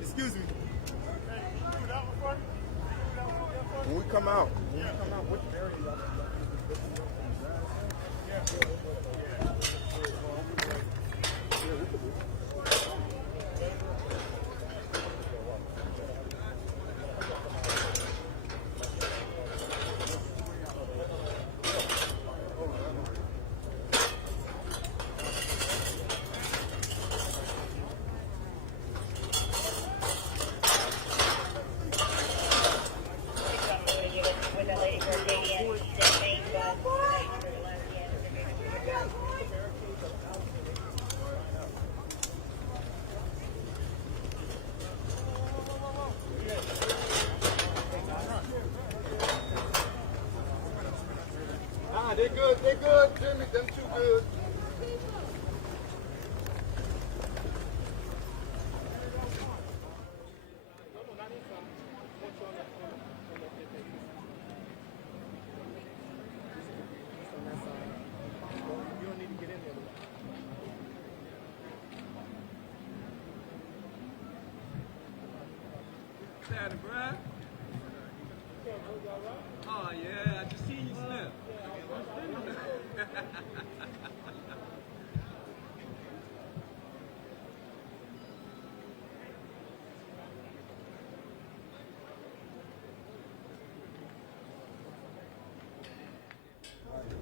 Excuse me. When we come out, which area y'all? They good, Jimmy, them too good. Daddy, bruh. Oh, yeah, I just seen you snap.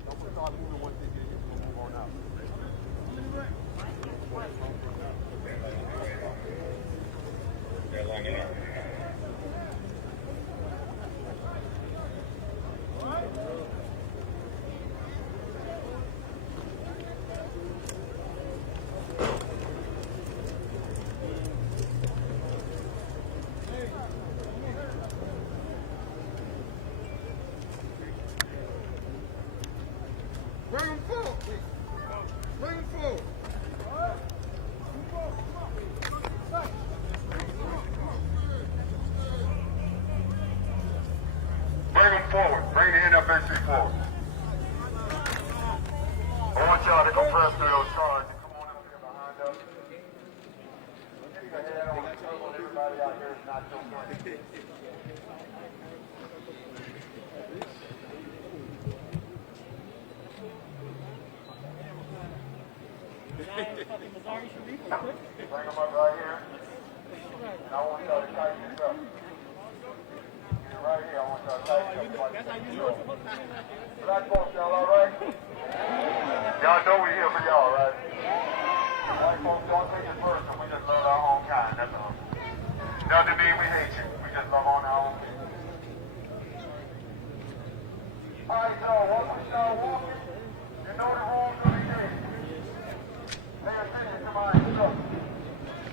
Don't start moving once they get you. We'll move on out. They're long enough. Bring them forward. Bring them forward. Bring them forward. Bring the NFAC forward. I want y'all to compress through those cars and come on up here behind us. Keep your head on the table. Everybody out here is not your friend. Bring them up right here. And I want y'all to tighten this up. Get right here. I want y'all to tighten this up. That's how you know it's supposed to be. Black folks, y'all all right? Y'all know we're here for y'all, right? White folks don't take it personal. We just love our own kind. That's all. Doesn't mean we hate you. We just love on our own people. All right, y'all. Once we start walking, you know the rules of the game. Pay attention to my instructions.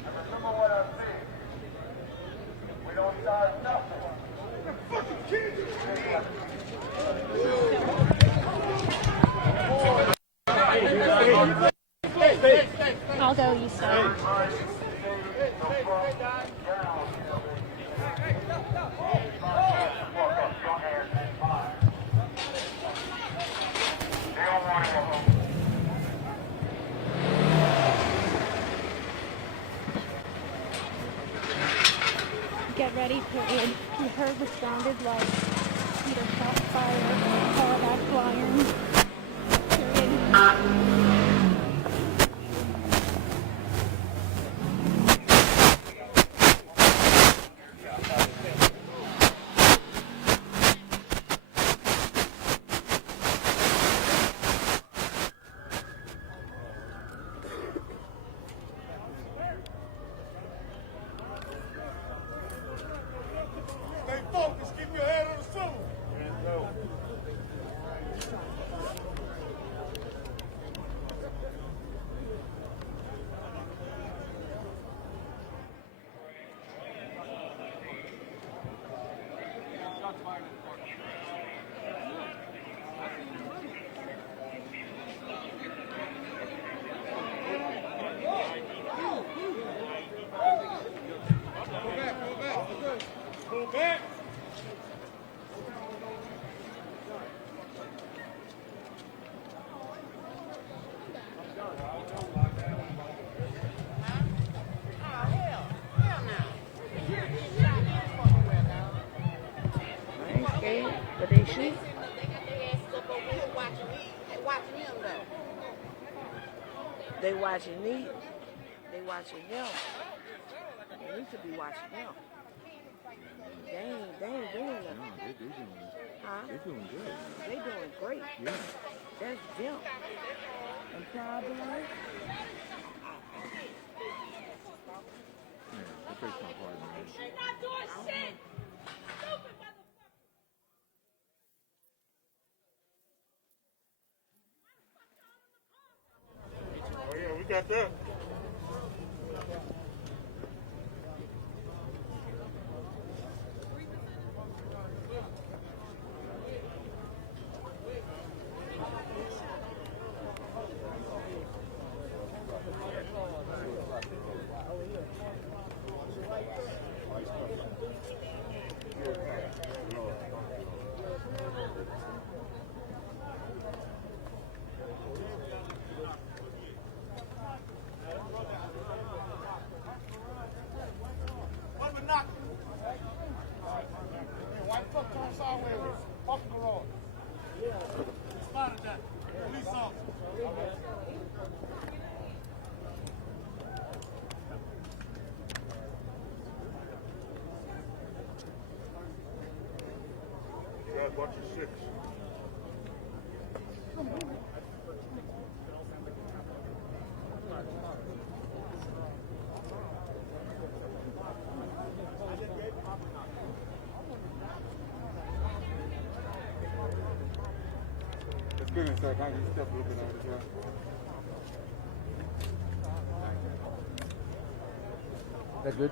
And remember what I said. We don't start nothing. I'll go east side. Get ready, period. You heard responded like Peter shot fire, call back flying. Period. Stay focused. Keep your head on the swivel. Go back. They watching me. They watching them. They need to be watching them. They ain't doing nothing. No, they're doing Huh? doing good. They doing great. Yeah. That's them. And probably Yeah, that takes my part, man. She's not doing shit! Stupid motherfucker! Oh yeah, we got that. Watch your 6. It's good inside. Now you step a little bit out of the That good?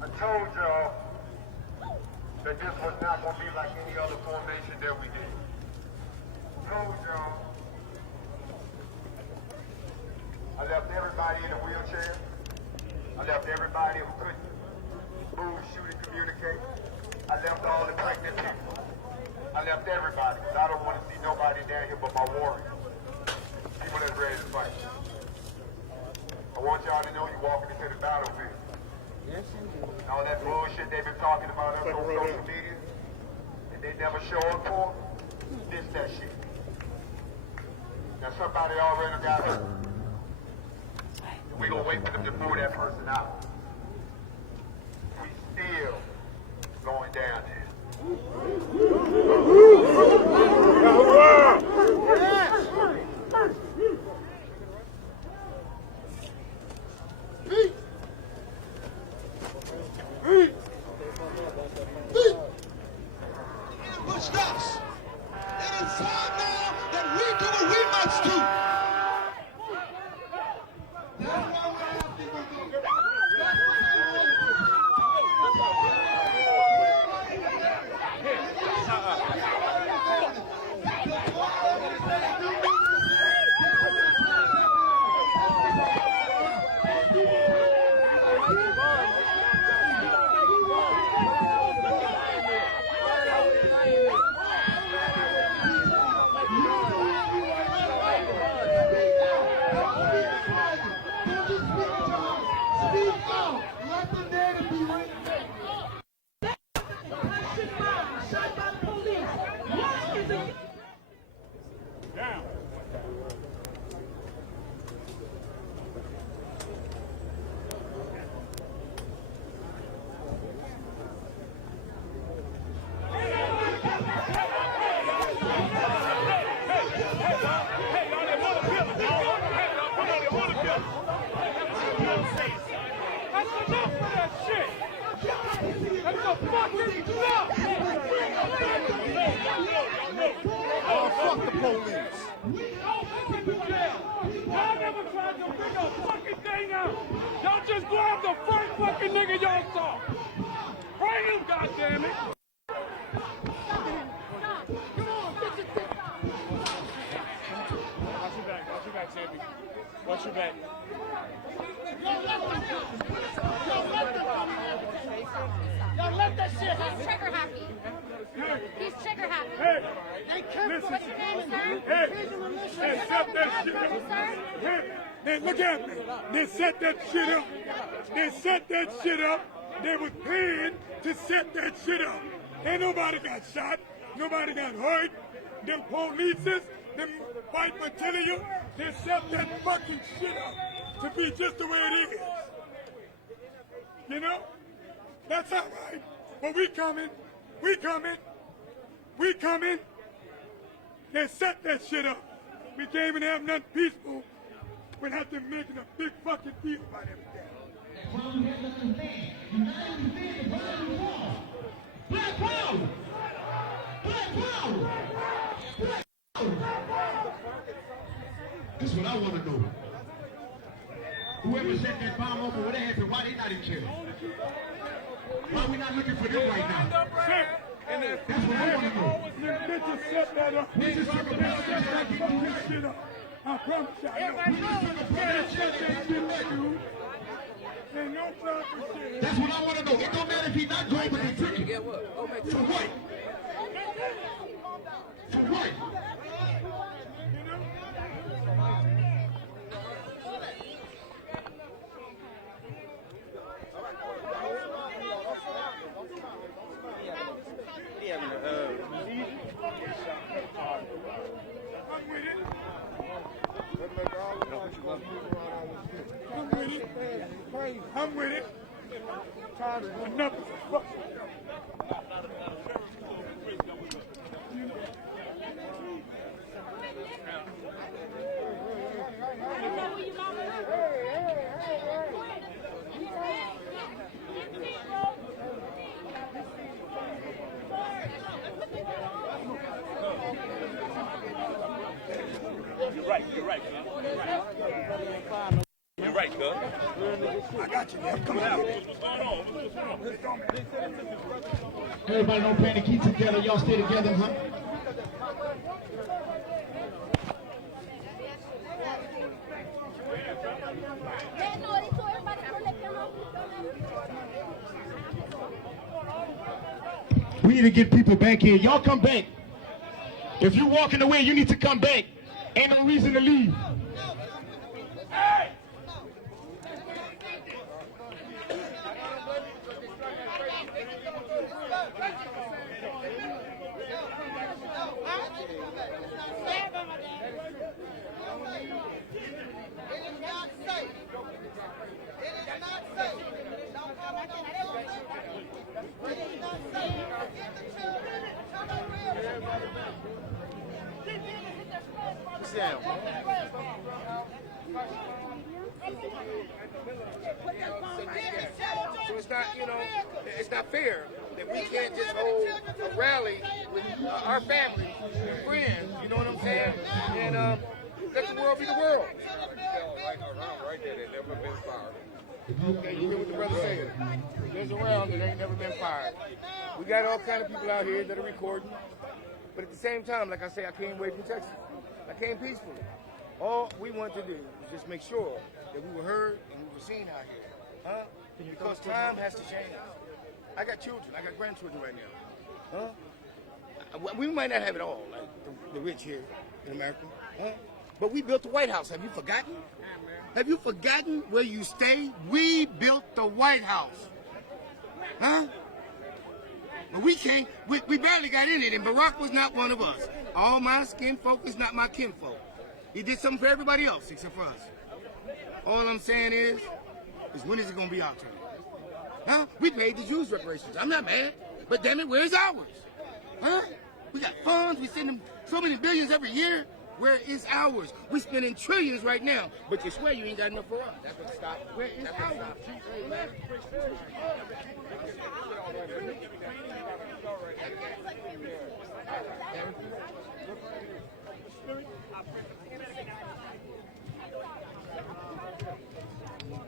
I told y'all that this was not going to be like any other formation that we did. Told y'all. I left everybody in a wheelchair. I left everybody who couldn't move, shoot, and communicate. I left all the pregnant people. I left everybody because I don't want to see nobody down here but my warriors. People that's ready to fight. I want y'all to know you're walking into the battlefield. yes, indeed. And all that bullshit they've been talking about us on social media, and they never show up for, this that shit. Now somebody already got hurt. We gonna wait for them to move that person out. We still going down there. Ambushed us. It is time now that we do what we must do. That's why we're asking for this. on. Let the narrative be written. Shot by the police. What is it? Down. That's enough of that shit! That's a fucking enough! Oh, fuck the police. Y'all never tried to figure a fucking thing out! Y'all just grabbed the first fucking nigga y'all saw! Bring him, goddammit! Watch your back, Sammy. Watch your back. Yo, let that shit happen. He's trigger happy. He's trigger happy. Hey! Hey, careful. What's your name, sir? Hey, set that shit up. Hey, look at me. They set that shit up. They set that shit up. They was paying to set that shit up. Ain't nobody got shot. Nobody got hurt. Them polices, them white material, they set that fucking shit up to be just the way it is. You know? That's all right. But we coming. We coming. We coming. They set that shit up. We can't even have nothing peaceful without them making a big fucking deal about everything. Black power! Black power! This is what I want to know. Whoever set that bomb over, what happened? Why they not in jail? Why we not looking for them right now? That's what I want to know. Them bitches set that up. We just took a They set that fucking shit up. I promise you. They set that shit up, dude. Ain't no time for shit. That's what I want to know. It don't matter if he's not going, but they took it. For what? For what? You know? I'm with it. I'm with it. I'm with it. Enough is fuck. You're right. You're right, cuz. I got you, man. Come out. Everybody don't panic. Keep together. Y'all stay together, huh? We need to get people back here. Y'all come back. If you're walking away, you need to come back. Ain't no reason to leave. Hey! Down. So it's not, you know, it's not fair that we can't just hold a rally with our family and friends, you know what I'm saying? And let the world be the world. Okay, you hear what the brother said. There's a round that ain't never been fired. We got all kind of people out here that are recording, but at the same time, like I say, I came away from Texas. I came peacefully. All we want to do is just make sure that we were heard and we were seen out here. Huh? Because time has to change. I got children. I got grandchildren right now. Huh? We might not have it all, like the rich here in America. Huh? But we built the White House. Have you forgotten? Have you forgotten where you stay? We built the White House. Huh? But we can't, we barely got in it, and Barack was not one of us. All my skin folk is not my kinfolk. He did something for everybody else except for us. All I'm saying is when is it going to be our turn? Huh? We paid the Jews reparations. I'm not mad, but damn it, where's ours? Huh? We got funds, we send them so many billions every year. Where is ours? We spending trillions right now, but you swear you ain't got enough for us. That's what stop. Where is ours?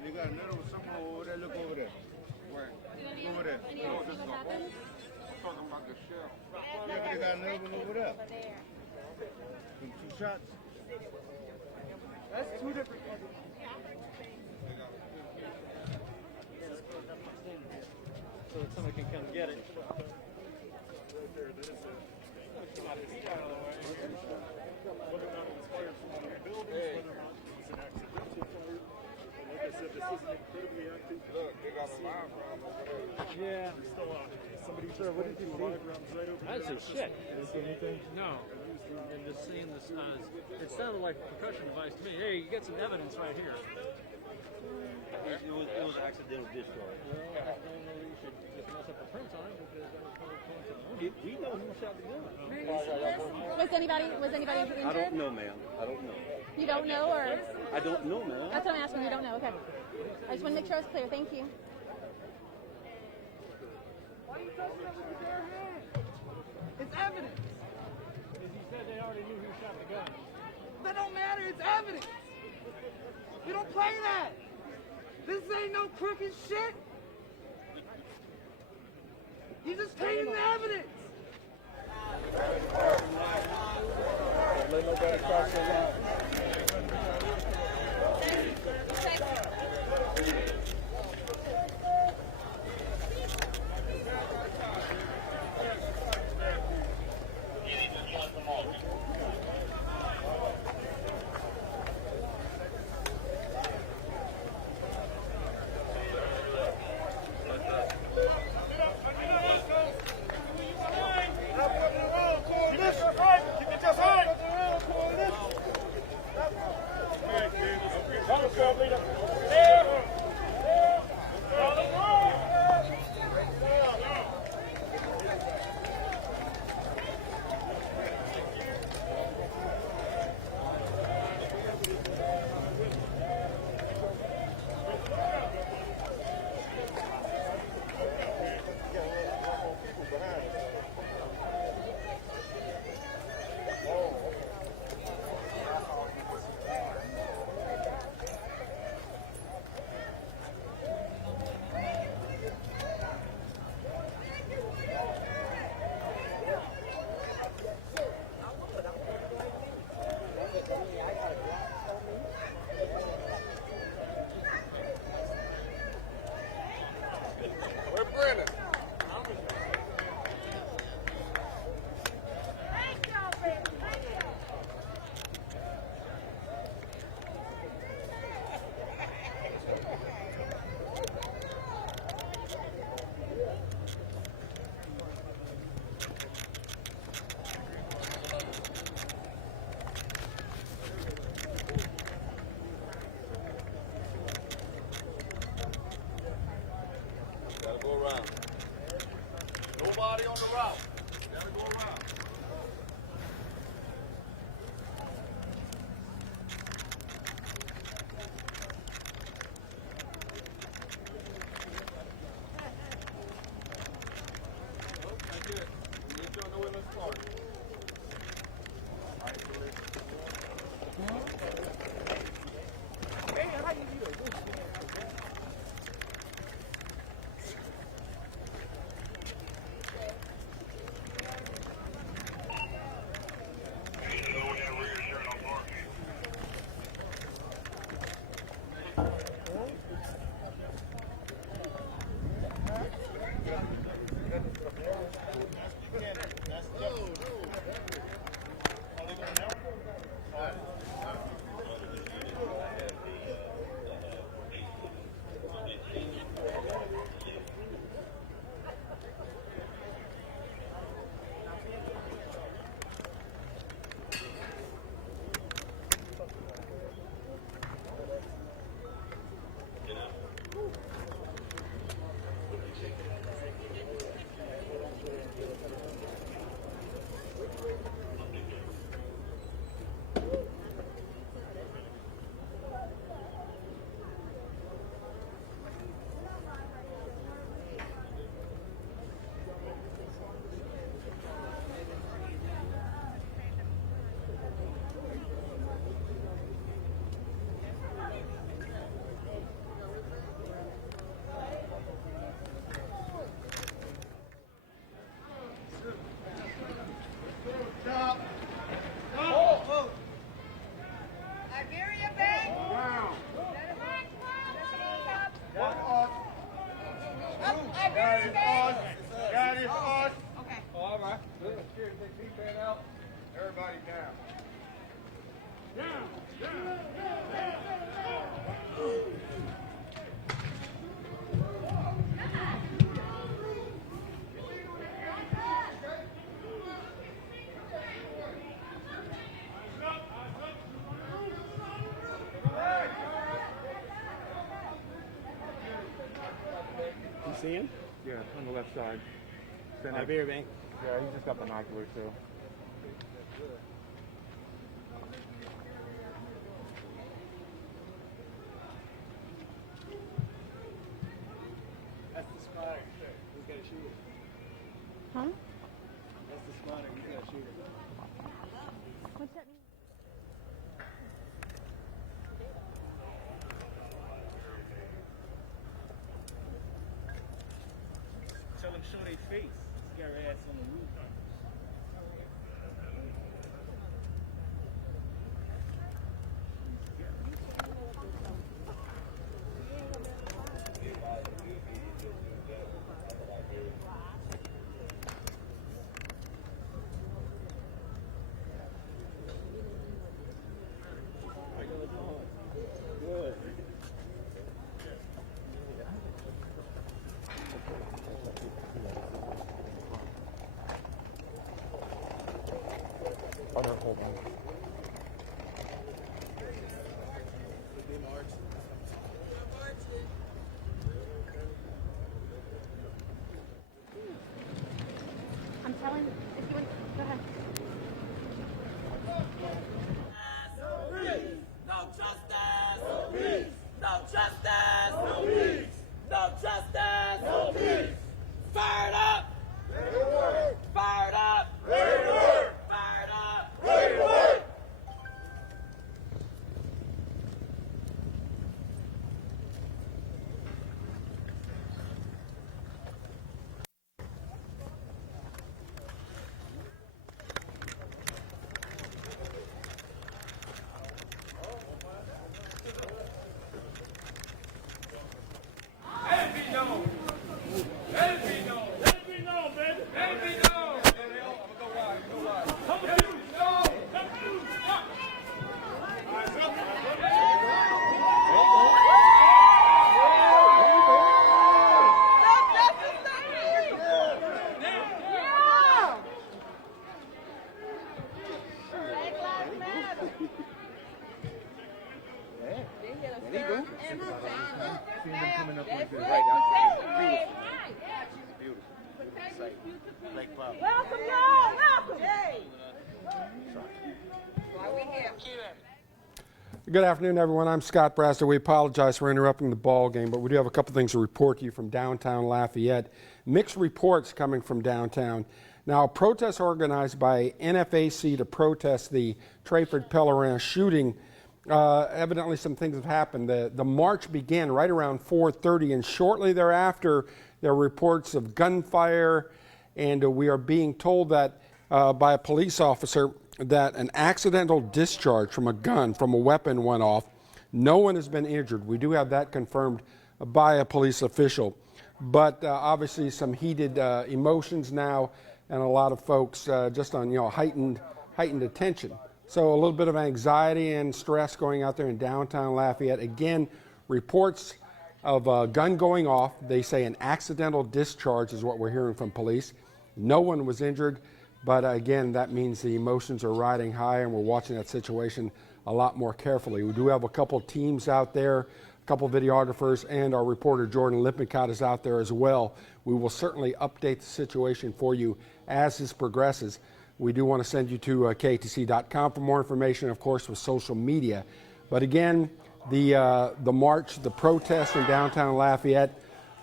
You got another one somewhere over there. Look over there. Where? Over there. Oh, this is talking about the shell. Yeah, but they got another one over there. Some 2 shots. That's 2 different ones. So that somebody can come get it. Look, they got a live round over there. Yeah. Somebody Sir, what did you see? right over I'd say shit. Did you see anything? No. And just seeing this, it sounded like a percussion device to me. Hey, you get some evidence right here. It was accidental discharge. Well, I don't know that you should just mess up the prints on it because that was probably going to the moon. We know who shot the gun. Was anybody injured? I don't know, ma'am. I don't know. You don't know, or? I don't know, ma'am. That's what I'm asking. You don't know. Okay. I just want to make sure I was clear. Thank you. Why are you touching it with your bare hand? It's evidence. Because he said they already knew who shot the gun. That don't matter. It's evidence. You don't play that. This ain't no crooked shit. You just taking the evidence. Don't let nobody cross the line. Nobody on the route. Gotta go around. see him? Yeah, on the left side. Right here, man. Yeah, he just got binoculars too. That's the spotter. He's got a shooter. Huh? That's the spotter. He's got a shooter. What's that mean? Tell them show their face. Got her ass on the roof. Good. Oh, no, hold on. I'm telling you, if you want, go ahead. No justice! No peace! No justice! No peace! No justice! No peace! Fired up! Ready to work! Fired up! Ready to work! Fired up! Ready to work! Let it be known. Let it be known. Let it be known, baby. Let it be known. Come on, you know. Come on. Welcome, y'all! Welcome! Why we here? Good afternoon, everyone. I'm Scott Braster. We apologize for interrupting the ball game, but we do have a couple things to report to you from downtown Lafayette. Mixed reports coming from downtown. Now, a protest organized by NFAC to protest the Trayford Pellerin shooting. Evidently, some things have happened. The march began right around 4:30, and shortly thereafter, there were reports of gunfire, and we are being told that by a police officer that an accidental discharge from a gun, from a weapon, went off. No one has been injured. We do have that confirmed by a police official. But obviously some heated emotions now, and a lot of folks just on heightened attention. So a little bit of anxiety and stress going out there in downtown Lafayette. Again, reports of a gun going off. They say an accidental discharge is what we're hearing from police. No one was injured. But again, that means the emotions are riding high, and we're watching that situation a lot more carefully. We do have a couple teams out there, a couple videographers, and our reporter Jordan Lippincott is out there as well. We will certainly update the situation for you as this progresses. We do want to send you to KATC.com for more information, of course, with social media. But again, the march, the protest in downtown Lafayette,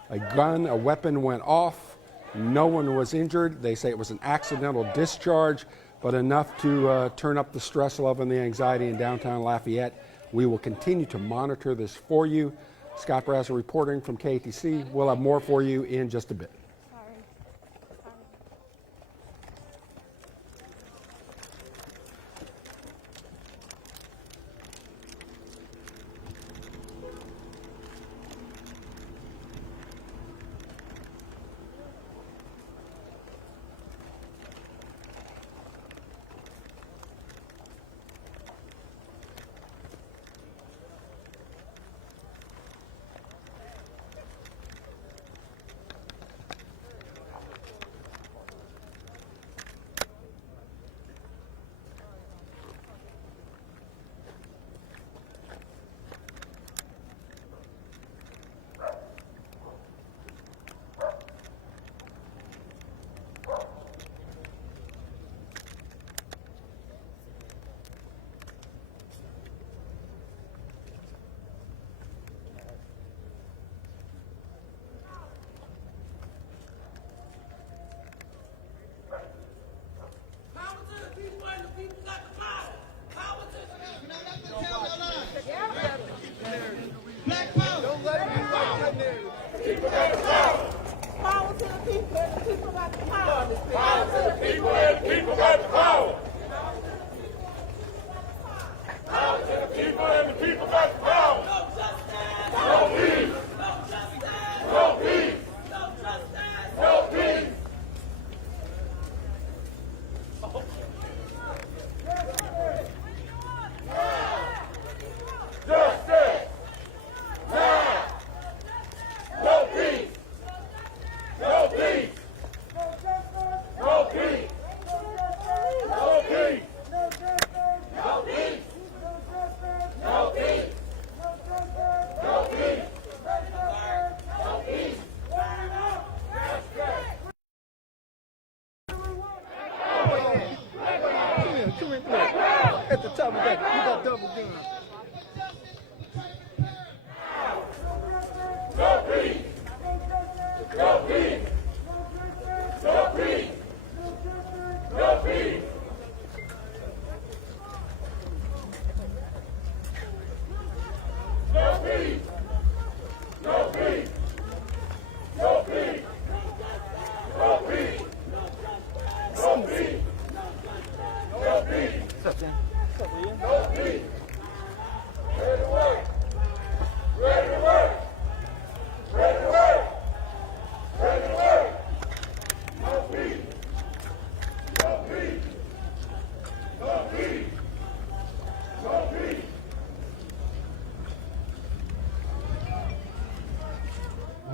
a weapon went off. No one was injured. They say it was an accidental discharge, but enough to turn up the stress level and the anxiety in downtown Lafayette. We will continue to monitor this for you. Scott Brass reporting from KATC. We'll have more for you in just a bit.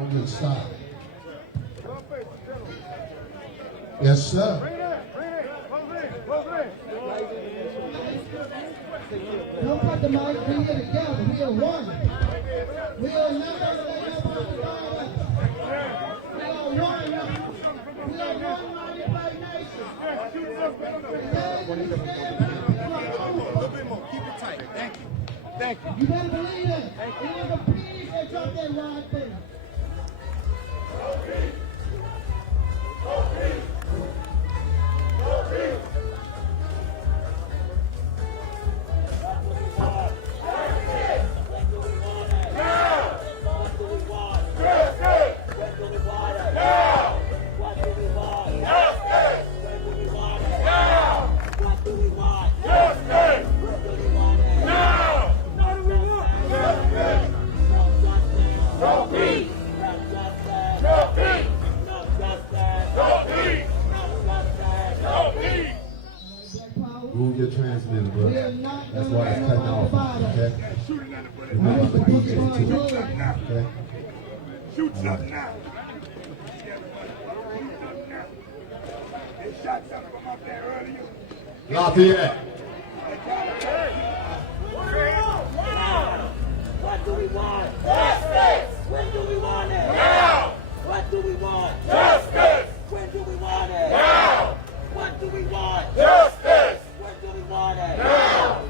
on the side. Yes, sir. Don't put the mic, we here together. We are one. We are never let nobody divide us. We are one. We are one mighty white nation. A little bit more. Keep it tight. Thank you. Thank you. You better believe that. And if a peace, they drop that rod thing. Move your transmitter, bro. That's why it's cutting off. Okay? Remember the DJ too. Okay? Shoot something now. They shot something from up there earlier. Lafayette. What do we want? Justice! When do we want it? Now! What do we want? Justice! When do we want it? Now! What do we want? Justice! When do we want it? Now!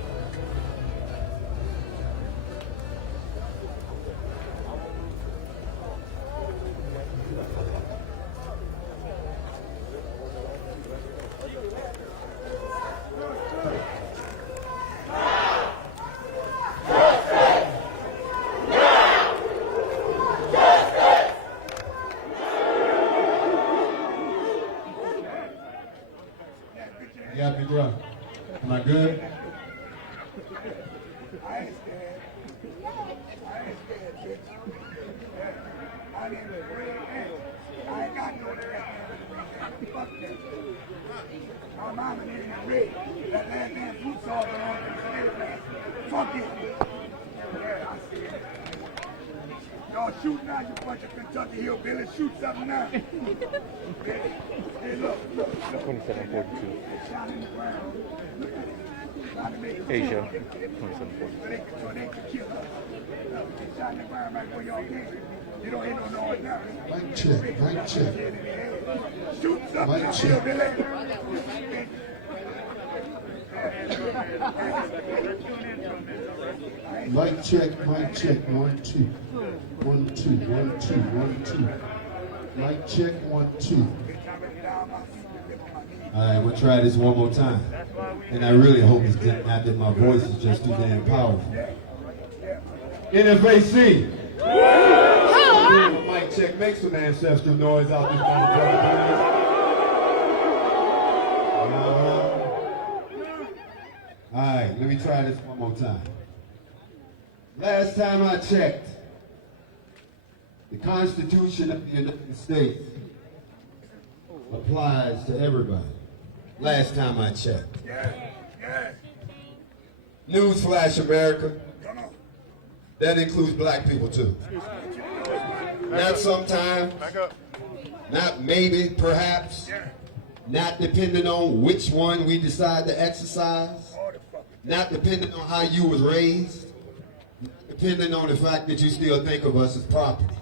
You got me, bro. Am I good? I ain't scared. I ain't scared, bitch. I didn't agree. I ain't got no direct. Fuck that. My mama didn't agree. That last man food sauce on the fuck it. Yeah, I see it. Don't shoot now, you bunch of Kentucky hillbillies. Shoot something now. Hey, look. 2742. Shot in the ground. Look at it. Asia, 2742. So they can kill us. Shot in the ground right where y'all came. You don't hear no noise now. Mic check. Mic check. Shoot something Mic out, check. hillbilly. Mic check. Mic check. 1, 2. 1, 2. 1, 2. 1, 2. Mic check. 1, 2. All right, we'll try this one more time. And I really hope it's not that my voice is just too damn powerful. NFAC. Mic check. Make some ancestral noise out this motherfucker. All right, let me try this one more time. Last time I checked, the Constitution of the United States applies to everybody. Last time I checked. Newsflash, America. That includes black people too. Not sometimes, not maybe, perhaps, not depending on which one we decide to exercise, not depending on how you was raised, not depending on the fact that you still think of us as property,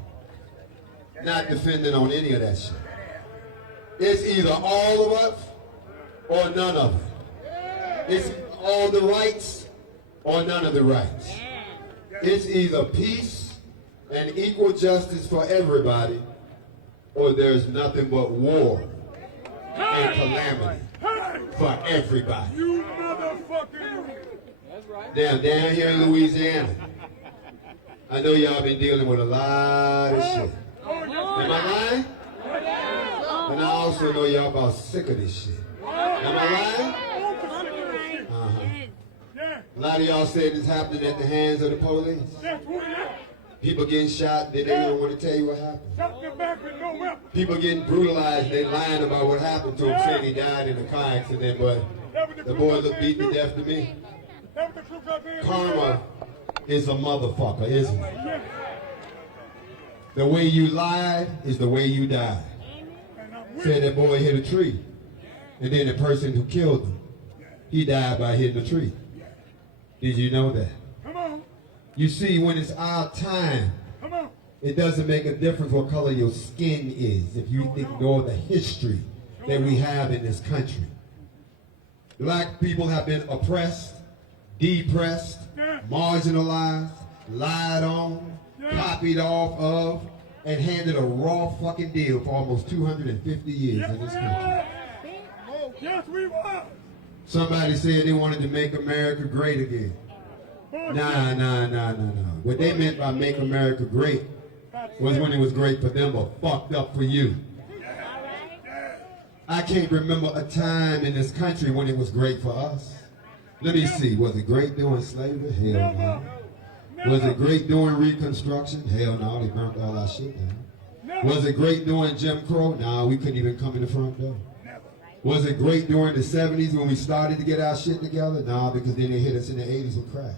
not depending on any of that shit. It's either all of us or none of it. It's all the rights or none of the rights. It's either peace and equal justice for everybody, or there's nothing but war and calamity for everybody. You motherfucking. Down here in Louisiana, I know y'all been dealing with a lot of shit. Am I lying? And I also know y'all about sick of this shit. Am I lying? A lot of y'all said it's happening at the hands of the police. People getting shot, they don't want to tell you what happened. People getting brutalized, they lying about what happened to him, saying he died in a car accident, but the boy looked beaten to death to me. Karma is a motherfucker, isn't it? The way you lied is the way you die. Said that boy hit a tree. And then the person who killed him, he died by hitting a tree. Did you know that? Come on. You see, when it's our time, Come on. it doesn't make a difference what color your skin is if you ignore the history that we have in this country. Black people have been oppressed, depressed, marginalized, lied on, copied off of, and handed a raw fucking deal for almost 250 years in this country. Yes, we were. Somebody said they wanted to make America great again. Nah. What they meant by make America great was when it was great for them but fucked up for you. I can't remember a time in this country when it was great for us. Let me see, was it great during slavery? Hell no. Was it great during Reconstruction? Hell no, they burnt all our shit down. Was it great during Jim Crow? No, we couldn't even come in the front door. Was it great during the 70s when we started to get our shit together? No, because then they hit us in the 80s with crack.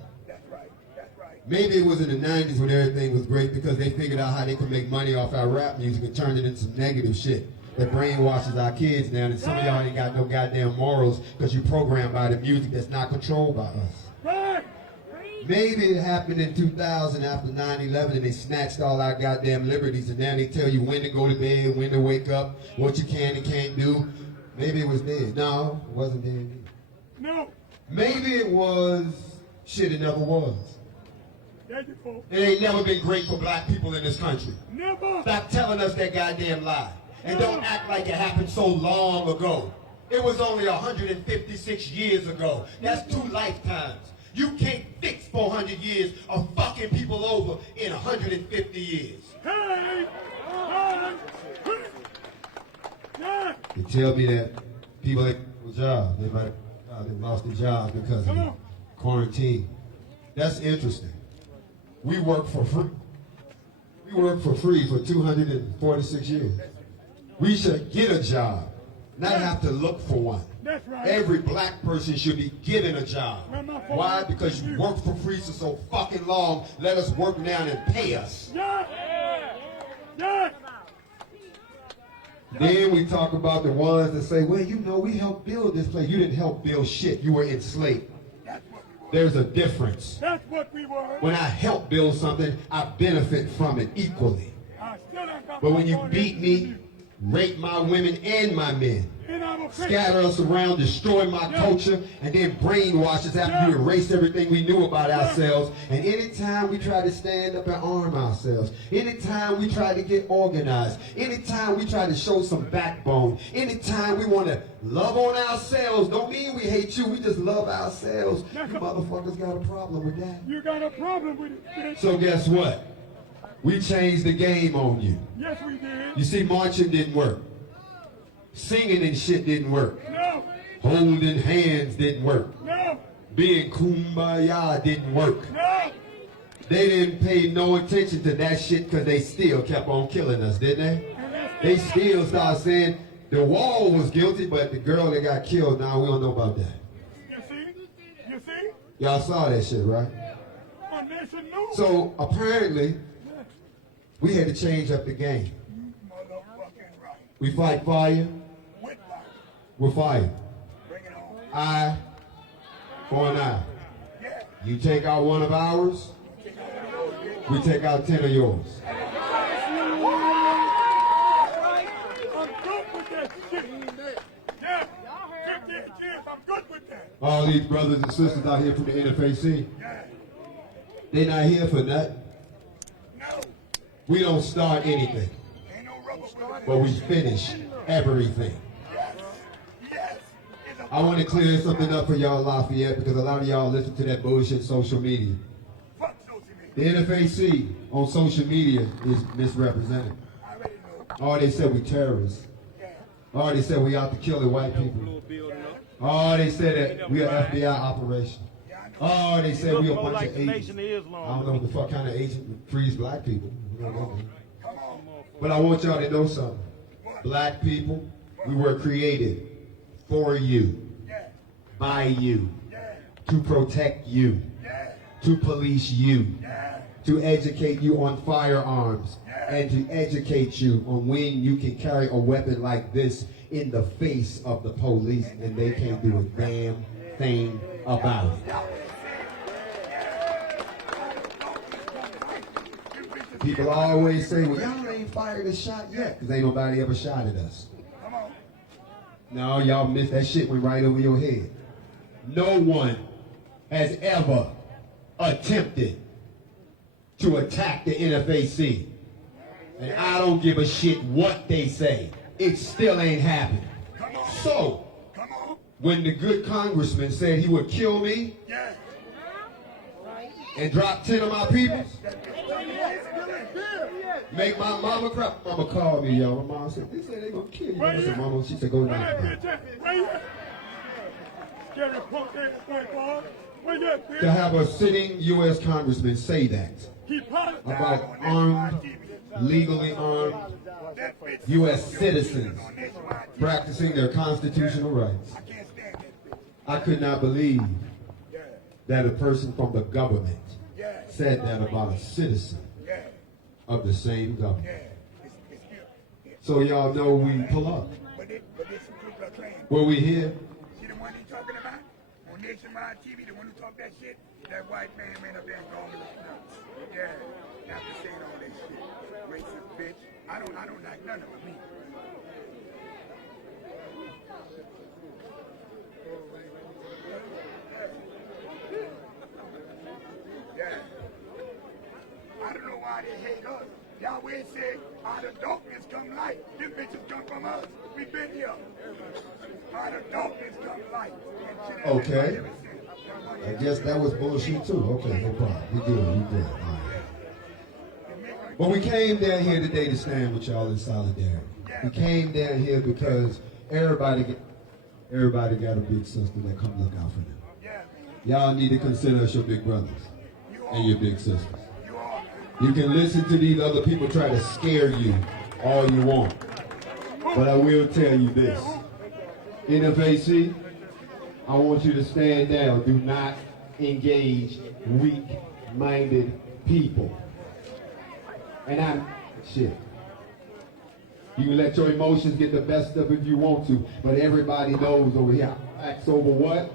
Maybe it was in the 90s when everything was great because they figured out how they could make money off our rap music and turned it into some negative shit that brainwashes our kids now. And some of y'all ain't got no goddamn morals because you programmed by the music that's not controlled by us. Maybe it happened in 2000 after 9/11 and they snatched all our goddamn liberties and now they tell you when to go to bed, when to wake up, what you can and can't do. Maybe it was dead. No, it wasn't dead. No. Maybe it was shit it never was. It ain't never been great for black people in this country. Never. Stop telling us that goddamn lie. And don't act like it happened so long ago. It was only 156 years ago. That's 2 lifetimes. You can't fix 400 years of fucking people over in 150 years. Hey! They tell me that people that have jobs, they lost their jobs because of the quarantine. That's interesting. We work for free. We work for free for 246 years. We should get a job, not have to look for one. That's right. Every black person should be given a job. Why? Because you worked for free for so fucking long. Let us work now and pay us. Then we talk about the ones that say, well, you know, we helped build this place. You didn't help build shit. You were enslaved. There's a difference. That's what we were. When I help build something, I benefit from it equally. But when you beat me, rape my women and my men, scatter us around, destroy my culture, and then brainwash us after we erase everything we knew about ourselves. And anytime we try to stand up and arm ourselves, anytime we try to get organized, anytime we try to show some backbone, anytime we want to love on ourselves, don't mean we hate you, we just love ourselves. You motherfuckers got a problem with that. You got a problem with it. So guess what? We changed the game on you. Yes, we did. You see, marching didn't work. Singing and shit didn't work. No. Holding hands didn't work. No. Being kumbaya didn't work. No. They didn't pay no attention to that shit because they still kept on killing us, didn't they? They still started saying the wall was guilty, but the girl that got killed, now we don't know about that. You see? You see? Y'all saw that shit, right? So apparently, we had to change up the game. We fight fire with fire. Eye for an eye. You take out one of ours, we take out 10 of yours. I'm good with that shit. Yeah. 58 years, I'm good with that. All these brothers and sisters out here from the NFAC, they not here for nothing. We don't start anything, but we finish everything. I want to clear something up for y'all Lafayette because a lot of y'all listen to that bullshit social media. The NFAC on social media is misrepresented. Oh, they said we terrorists. Oh, they said we out to kill the white people. Oh, they said that we are FBI operation. Oh, they said we a bunch of agents. I don't know what the fuck kind of agent frees black people. But I want y'all to know something. Black people, we were created for you, by you, to protect you, to police you, to educate you on firearms, and to educate you on when you can carry a weapon like this in the face of the police and they can't do a damn thing about it. People always say, well, y'all ain't fired a shot yet, because ain't nobody ever shot at us. No, y'all missed that shit went right over your head. No one has ever attempted to attack the NFAC. And I don't give a shit what they say. It still ain't happening. So, when the good congressman said he would kill me and drop 10 of my people, make my mama cry. Mama called me, y'all. My mom said, they said they gonna kill you. I said, Mama, she said, go down. To have a sitting U.S. congressman say that about armed, legally armed U.S. citizens practicing their constitutional rights. I could not believe that a person from the government said that about a citizen of the same government. So y'all know we pull up. Were we here? See the one he talking about? On Nationwide TV, the one who talked that shit? That white man ran up there and called him a snow. Yeah, after saying all that shit. Racist bitch. I don't like none of them. Me. Yeah. I don't know why they hate us. Yahweh said, out of darkness come light. Them bitches come from us. We been here. Out of darkness come light. Okay. I guess that was bullshit too. Okay, no problem. We good. All right. But we came down here today to stand with y'all in solidarity. We came down here because everybody got a big sister that come look out for them. Y'all need to consider us your big brothers and your big sisters. You can listen to these other people try to scare you all you want. But I will tell you this. NFAC, I want you to stand down. Do not engage weak-minded people. And shit. You can let your emotions get the best of it if you want to, but everybody knows over here. Facts over what?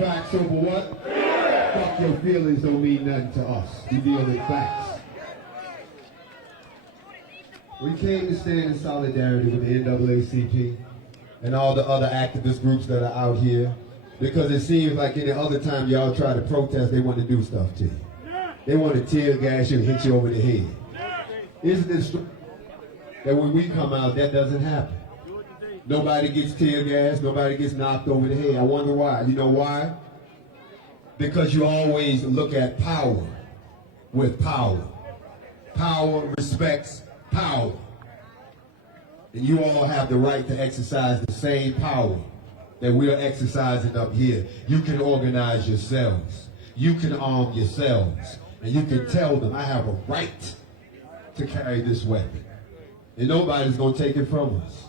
Facts over what? Fuck your feelings don't mean nothing to us. We deal with facts. We came to stand in solidarity with the NAACP and all the other activist groups that are out here, because it seems like any other time y'all try to protest, they want to do stuff to you. They want to tear gas you and hit you over the head. Isn't it true that when we come out, that doesn't happen? Nobody gets tear gas, nobody gets knocked over the head. I wonder why. You know why? Because you always look at power with power. Power respects power. And you all have the right to exercise the same power that we are exercising up here. You can organize yourselves. You can arm yourselves. And you can tell them, I have a right to carry this weapon. And nobody's going to take it from us.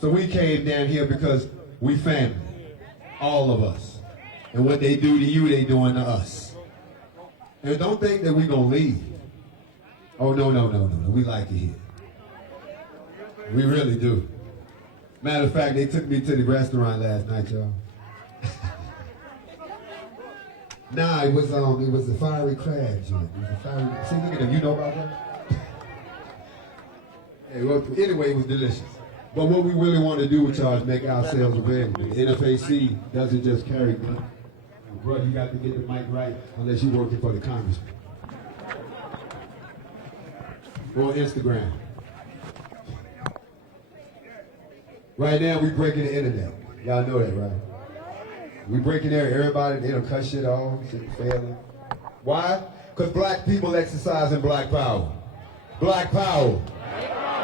So we came down here because we family. All of us. And what they do to you, they doing to us. And don't think that we're going to leave. Oh, no. We like it here. We really do. Matter of fact, they took me to the restaurant last night, y'all. Nah, it was the fiery crab joint. It was a fiery. See, look at them. You know about that? Hey, well, anyway, it was delicious. But what we really want to do with y'all is make ourselves available. The NFAC doesn't just carry gun. Bro, you got to get the mic right unless you're working for the congressman. Go on Instagram. Right now, we breaking the internet. Y'all know that, right? We breaking there. Everybody, they don't cut shit off. Shit failing. Why? Because black people exercising black power. Black power.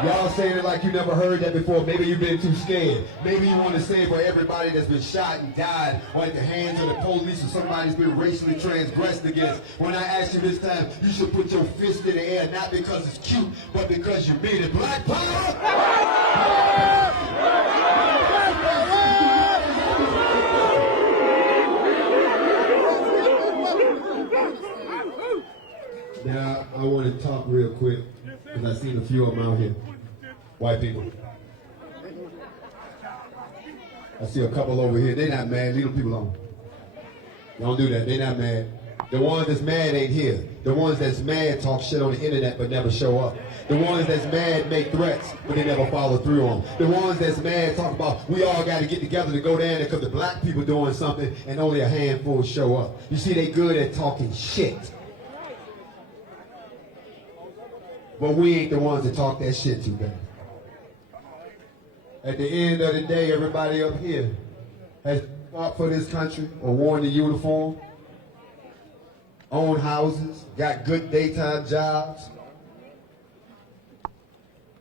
Y'all saying it like you never heard that before. Maybe you've been too scared. Maybe you want to say it for everybody that's been shot and died or at the hands of the police or somebody's been racially transgressed against. When I ask you this time, you should put your fist in the air, not because it's cute, but because you mean it. Black power! Now, I want to talk real quick, because I've seen a few of them out here. White people. I see a couple over here. They're not mad. Leave them people alone. Don't do that. They're not mad. The ones that's mad ain't here. The ones that's mad talk shit on the internet but never show up. The ones that's mad make threats but they never follow through on. The ones that's mad talk about we all got to get together to go down there because the black people doing something and only a handful show up. You see, they good at talking shit. But we ain't the ones that talk that shit too bad. At the end of the day, everybody up here has fought for this country or worn the uniform, own houses, got good daytime jobs.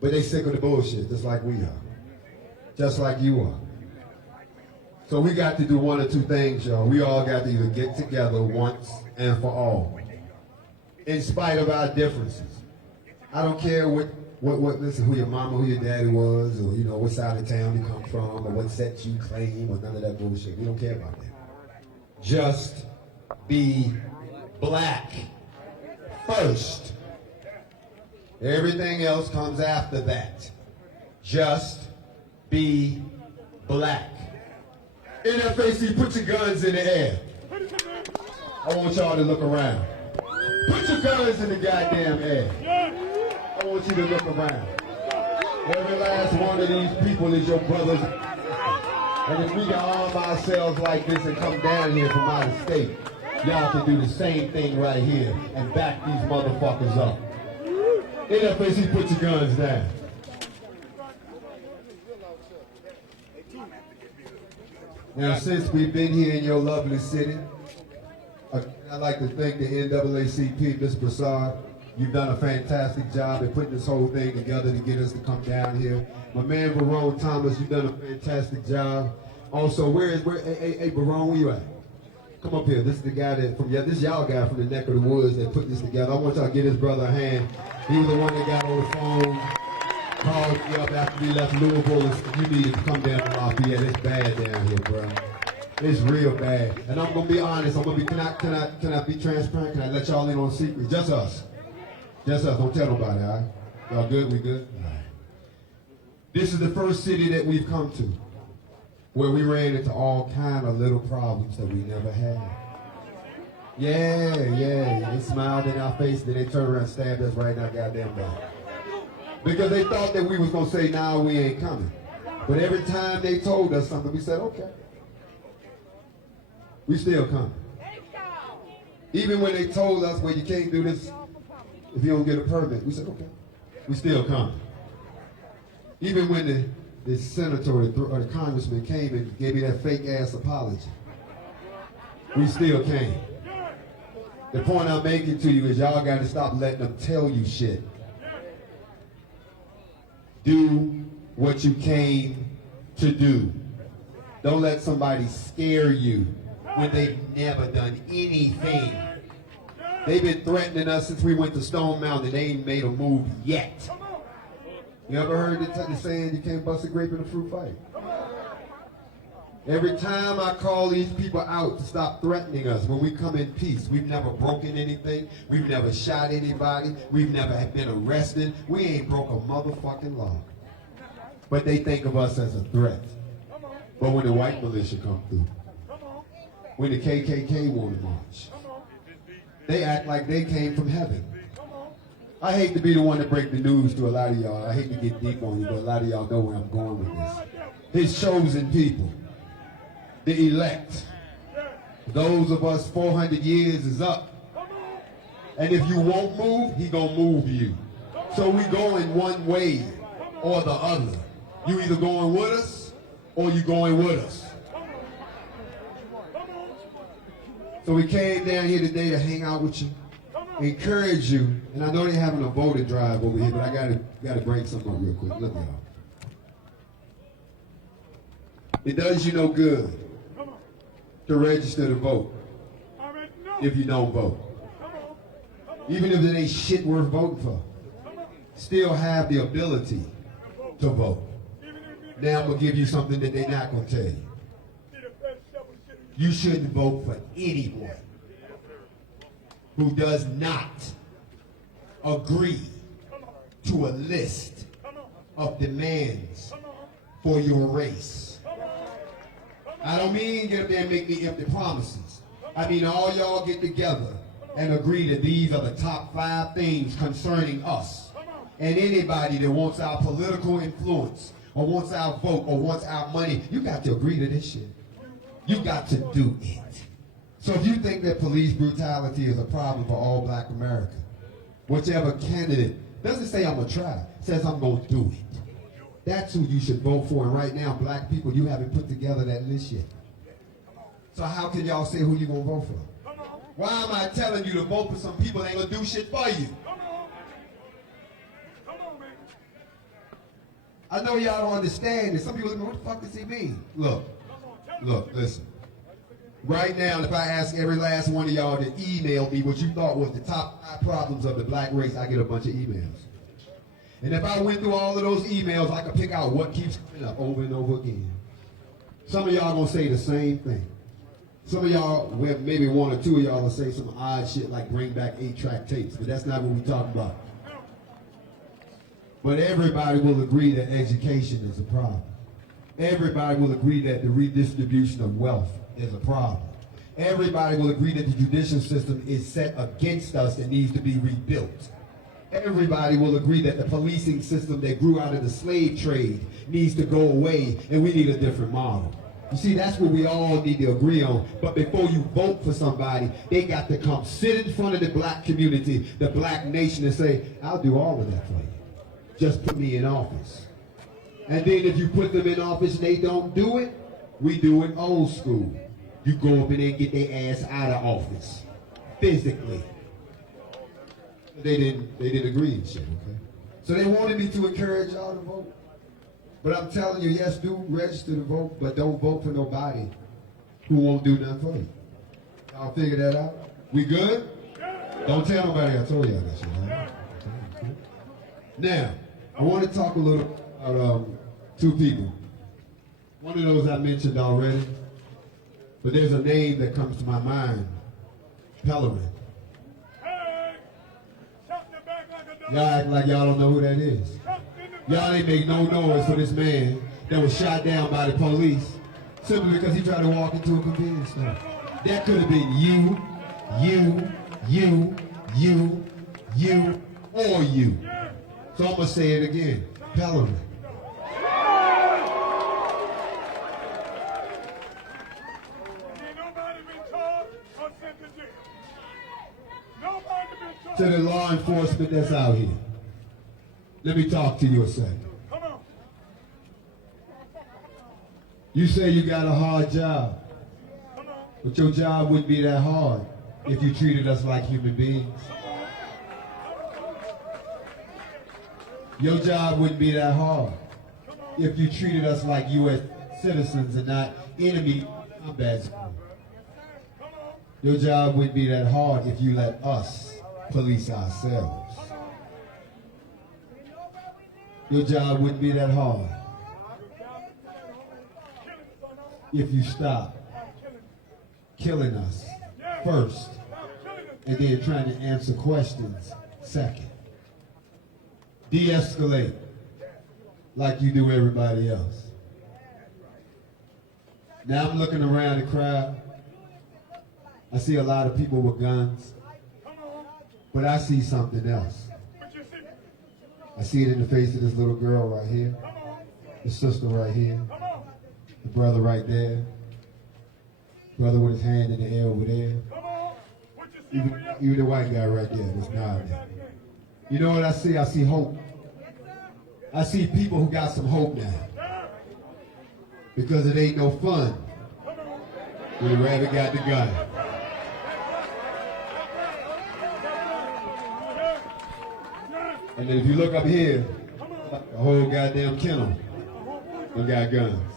But they sick of the bullshit, just like we are. Just like you are. So we got to do one or two things, y'all. We all got to either get together once and for all. In spite of our differences. I don't care listen, who your mama, who your daddy was, or you know, what side of town you come from, or what set you claim, or none of that bullshit. We don't care about that. Just be black first. Everything else comes after that. Just be black. NFAC, put your guns in the air. I want y'all to look around. Put your guns in the goddamn air. I want you to look around. Every last one of these people is your brothers. And if we can arm ourselves like this and come down here from out of state, y'all can do the same thing right here and back these motherfuckers up. NFAC, put your guns down. Now, since we've been here in your lovely city, I'd like to thank the NAACP, Ms. Broussard. You've done a fantastic job at putting this whole thing together to get us to come down here. My man, Barone Thomas, you've done a fantastic job. Also, hey, Barone, where you at? Come up here. This is the guy this y'all guy from the neck of the woods that put this together. I want y'all to give his brother a hand. He was the one that got on the phone, called me up after we left Louisville, and you needed to come down to Lafayette. It's bad down here, bro. It's real bad. And I'm gonna be honest. Can I be transparent? Can I let y'all in on a secret? Just us. Just us. Don't tell nobody, all right? Y'all good? We good? All right. This is the first city that we've come to where we ran into all kind of little problems that we never had. Yeah. They smiled in our face, then they turned around and stabbed us right in our goddamn back. Because they thought that we was going to say, nah, we ain't coming. But every time they told us something, we said, okay. We still coming. Even when they told us, well, you can't do this if you don't get a permit, we said, okay. We still coming. Even when the senator or the congressman came and gave me that fake-ass apology, we still came. The point I'm making to you is y'all got to stop letting them tell you shit. Do what you came to do. Don't let somebody scare you when they've never done anything. They've been threatening us since we went to Stone Mountain. They ain't made a move yet. You ever heard the saying, you can't bust a grape in a fruit fight? Every time I call these people out to stop threatening us when we come in peace, we've never broken anything, we've never shot anybody, we've never been arrested, we ain't broke a motherfucking law. But they think of us as a threat. But when the white militia come through, when the KKK want to march, they act like they came from heaven. I hate to be the one to break the news to a lot of y'all. I hate to get deep on you, but a lot of y'all know where I'm going with this. His chosen people, the elect, those of us 400 years is up. And if you won't move, he gonna move you. So we going one way or the other. You either going with us or you going with us. So we came down here today to hang out with you, encourage you, and I know they're having a voter drive over here, but I gotta break something up real quick. Look, y'all. It does you no good to register to vote if you don't vote. Even if it ain't shit worth voting for, still have the ability to vote. Now I'm gonna give you something that they're not gonna tell you. You shouldn't vote for anyone who does not agree to a list of demands for your race. I don't mean get up there and make me empty promises. I mean all y'all get together and agree that these are the top 5 things concerning us. And anybody that wants our political influence or wants our vote or wants our money, you got to agree to this shit. You got to do it. So if you think that police brutality is a problem for all black America, whichever candidate doesn't say I'm gonna try, says I'm gonna do it. That's who you should vote for. And right now, black people, you haven't put together that list yet. So how can y'all say who you gonna vote for? Why am I telling you to vote for some people that ain't gonna do shit for you? I know y'all don't understand this. Some people go, what the fuck does he mean? Look, listen. Right now, if I ask every last one of y'all to email me what you thought was the top 5 problems of the black race, I get a bunch of emails. And if I went through all of those emails, I could pick out what keeps coming up over and over again. Some of y'all gonna say the same thing. Some of y'all, well, maybe 1 or 2 of y'all will say some odd shit like bring back 8-track tapes, but that's not what we're talking about. But everybody will agree that education is a problem. Everybody will agree that the redistribution of wealth is a problem. Everybody will agree that the judicial system is set against us and needs to be rebuilt. Everybody will agree that the policing system that grew out of the slave trade needs to go away and we need a different model. You see, that's what we all need to agree on. But before you vote for somebody, they got to come sit in front of the black community, the black nation, and say, I'll do all of that for you. Just put me in office. And then if you put them in office and they don't do it, we do it old school. You go up in there and get their ass out of office, physically. They didn't agree and shit, okay? So they wanted me to encourage y'all to vote. But I'm telling you, yes, do register to vote, but don't vote for nobody who won't do nothing for you. Y'all figure that out? We good? Don't tell nobody I told y'all that shit, right? Now, I want to talk a little about 2 people. One of those I mentioned already, but there's a name that comes to my mind, Pellerin. Y'all act like y'all don't know who that is. Y'all ain't make no noise for this man that was shot down by the police simply because he tried to walk into a convenience store. That could have been you, or you. So I'm going to say it again. Pellerin. To the law enforcement that's out here, let me talk to you a second. You say you got a hard job, but your job wouldn't be that hard if you treated us like human beings. Your job wouldn't be that hard if you treated us like U.S. citizens and not enemy combat zones. Your job wouldn't be that hard if you let us police ourselves. Your job wouldn't be that hard if you stop killing us first and then trying to answer questions second. De-escalate like you do everybody else. Now I'm looking around the crowd. I see a lot of people with guns, but I see something else. I see it in the face of this little girl right here, the sister right here, the brother right there, brother with his hand in the air over there, even the white guy right there that's nodding. You know what I see? I see hope. I see people who got some hope now. Because it ain't no fun when the rabbit got the gun. And then if you look up here, the whole goddamn kennel done got guns.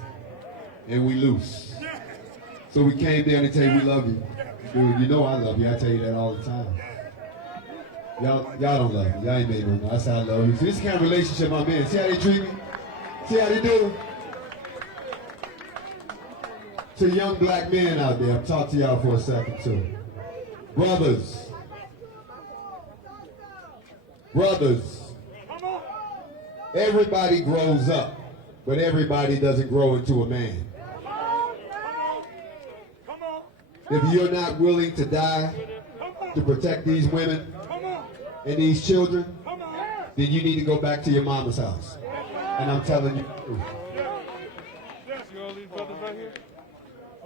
And we loose. So we came down to tell you we love you. Dude, you know I love you. I tell you that all the time. Y'all don't love me. Y'all ain't made no noise. That's how I love you. See, this kind of relationship I'm in. See how they treat me? See how they do? To young black men out there, I'll talk to y'all for a second too. Brothers, Brothers, everybody grows up, but everybody doesn't grow into a man. If you're not willing to die to protect these women and these children, then you need to go back to your mama's house. And I'm telling you the truth.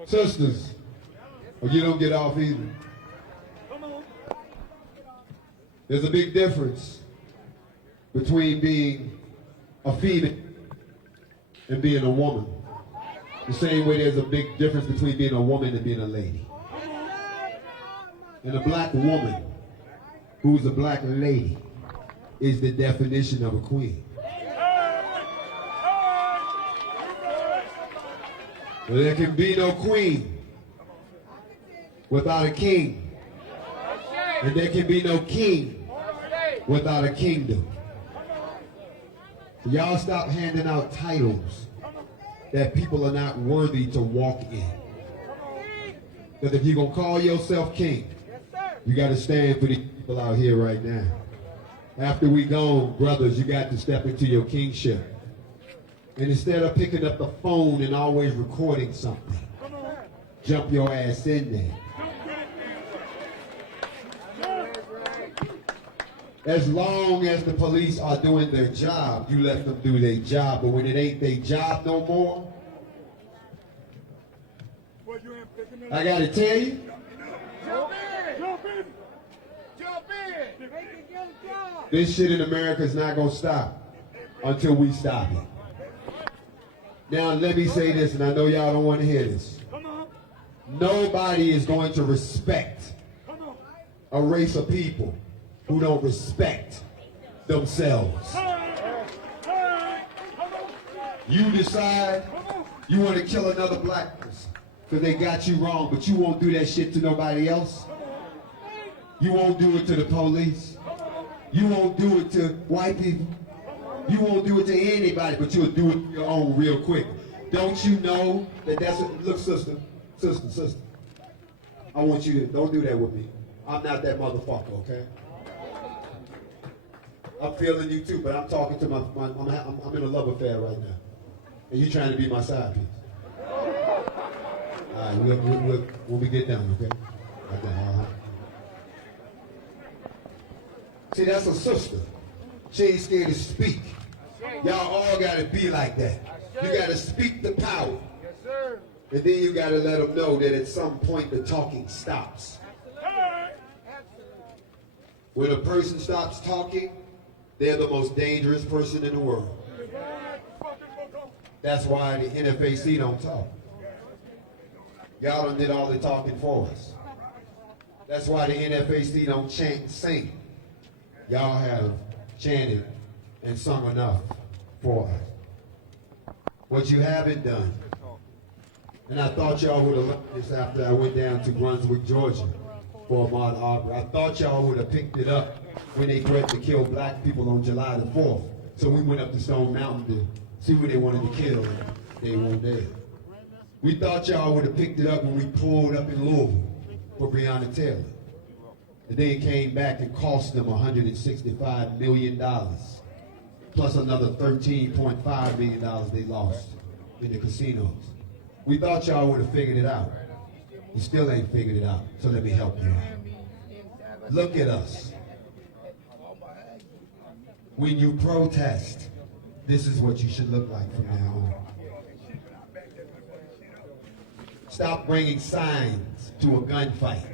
Sisters, well, you don't get off either. There's a big difference between being a female and being a woman. The same way there's a big difference between being a woman and being a lady. And a black woman who's a black lady is the definition of a queen. There can be no queen without a king. And there can be no king without a kingdom. So y'all stop handing out titles that people are not worthy to walk in. Because if you're going to call yourself king, you got to stand for the people out here right now. After we gone, brothers, you got to step into your kingship. And instead of picking up the phone and always recording something, jump your ass in there. As long as the police are doing their job, you let them do their job. But when it ain't their job no more, I got to tell you, this shit in America is not going to stop until we stop it. Now, let me say this, and I know y'all don't want to hear this. Nobody is going to respect a race of people who don't respect themselves. You decide you want to kill another black person because they got you wrong, but you won't do that shit to nobody else. You won't do it to the police. You won't do it to white people. You won't do it to anybody, but you'll do it to your own real quick. Don't you know that that's what, look, sister, I want you to, don't do that with me. I'm not that motherfucker, okay? I'm feeling you too, but I'm talking to I'm in a love affair right now. And you trying to be my side piece. All right, when we get done, okay? Like that, See, that's a sister. She ain't scared to speak. Y'all all got to be like that. You got to speak the power. And then you got to let them know that at some point the talking stops. When a person stops talking, they're the most dangerous person in the world. That's why the NFAC don't talk. Y'all done did all the talking for us. That's why the NFAC don't chant, sing. Y'all have chanted and sung enough for us. What you haven't done, and I thought y'all would have learned this after I went down to Brunswick, Georgia for Ahmaud Arbery. I thought y'all would have picked it up when they threatened to kill black people on July the 4th. So we went up to Stone Mountain to see who they wanted to kill, and they weren't there. We thought y'all would have picked it up when we pulled up in Louisville for Breonna Taylor. And then it came back and cost them $165 million, plus another $13.5 million they lost in the casinos. We thought y'all would have figured it out. You still ain't figured it out, so let me help you out. Look at us. When you protest, this is what you should look like from now on. Stop bringing signs to a gunfight.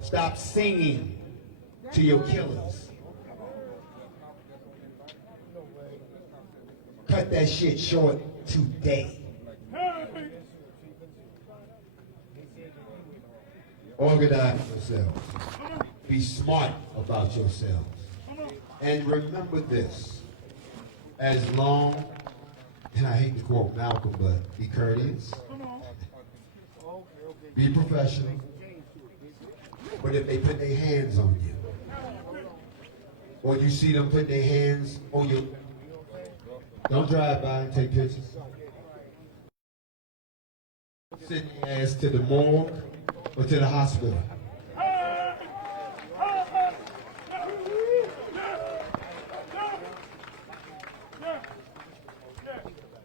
Stop singing to your killers. Cut that shit short today. Organize yourselves. Be smart about yourselves. And remember this. As long, and I hate to quote Malcolm, but be courteous. Be professional. But if they put their hands on you, or you see them put their hands on you, don't drive by and take pictures. Send your ass to the morgue or to the hospital.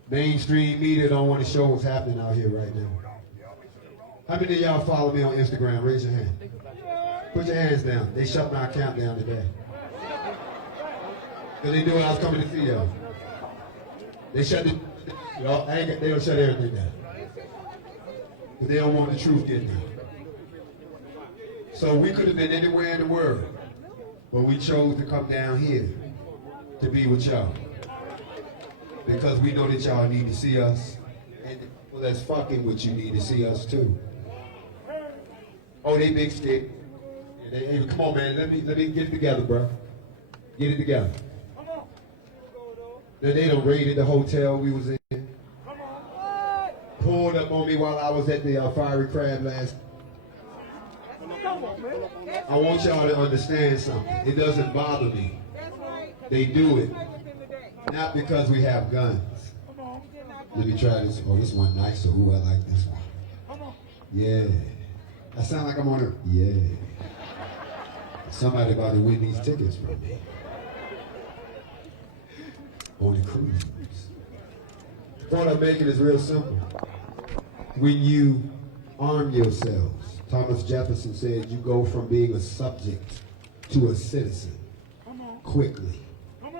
Mainstream media don't want to show what's happening out here right now. How many of y'all follow me on Instagram? Raise your hand. Put your hands down. They shut my account down today. Because they knew I was coming to see y'all. They shut it. They don't shut everything down. Because they don't want the truth getting out. So we could have been anywhere in the world. But we chose to come down here to be with y'all. Because we know that y'all need to see us. And the people that's fucking with you need to see us too. Oh, they big stick. Hey, come on, man. Let me get it together, bro. Get it together. Then they done raided the hotel we was in. Pulled up on me while I was at the Fiery Crab last. I want y'all to understand something. It doesn't bother me. They do it. Not because we have guns. Let me try this. Oh, this one nicer. Ooh, I like this one. Yeah. I sound like I'm on a, yeah. Somebody about to win these tickets from me. On the cruise. The point I'm making is real simple. When you arm yourselves, Thomas Jefferson said you go from being a subject to a citizen quickly.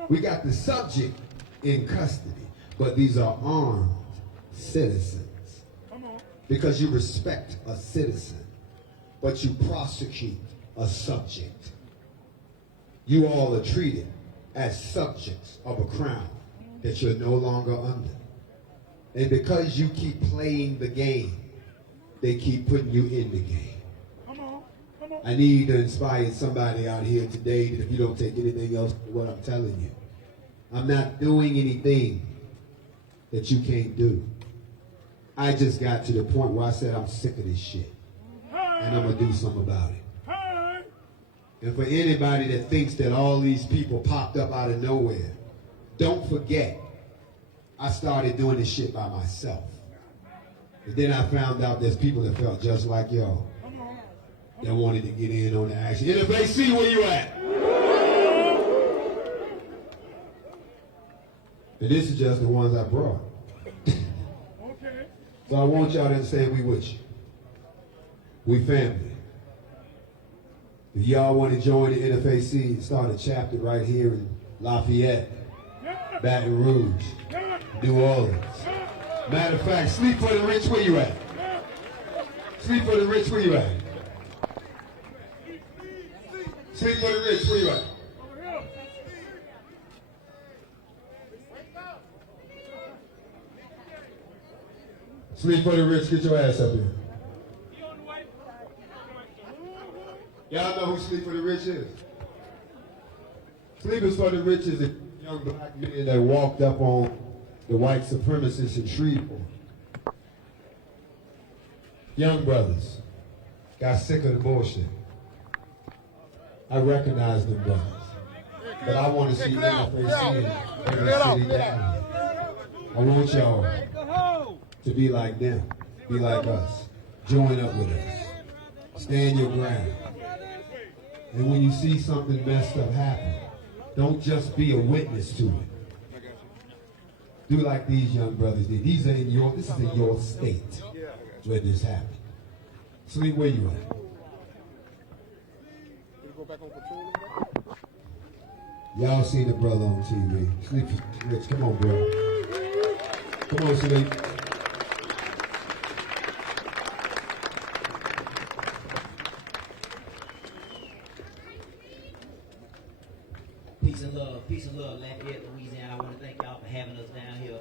We got the subject in custody, but these are armed citizens. Because you respect a citizen, but you prosecute a subject. You all are treated as subjects of a crown that you're no longer under. And because you keep playing the game, they keep putting you in the game. I need to inspire somebody out here today that if you don't take anything else from what I'm telling you, I'm not doing anything that you can't do. I just got to the point where I said I'm sick of this shit. And I'm going to do something about it. And for anybody that thinks that all these people popped up out of nowhere, don't forget, I started doing this shit by myself. And then I found out there's people that felt just like y'all that wanted to get in on the action. NFAC, where you at? And this is just the ones I brought. So I want y'all to understand we with you. We family. If y'all want to join the NFAC and start a chapter right here in Lafayette, Baton Rouge, New Orleans. Matter of fact, Sleep for the Rich, where you at? Sleep for the Rich, where you at? Sleep for the Rich, where you at? Sleep for the Rich, get your ass up here. Y'all know who Sleep for the Rich is? Sleepers for the Rich is a young black man that walked up on the white supremacists in Shreveport. Young brothers got sick of the bullshit. I recognize them brothers. But I want to see NFAC in every city down here. I want y'all to be like them, be like us. Join up with us. Stand your ground. And when you see something messed up happen, don't just be a witness to it. Do like these young brothers did. This is in your state where this happened. Sleep, where you at? Y'all seen the brother on TV. Sleep, Rich, come on, bro. Come on, Sleep. Peace and love, Lafayette, Louisiana. I want to thank y'all for having us down here.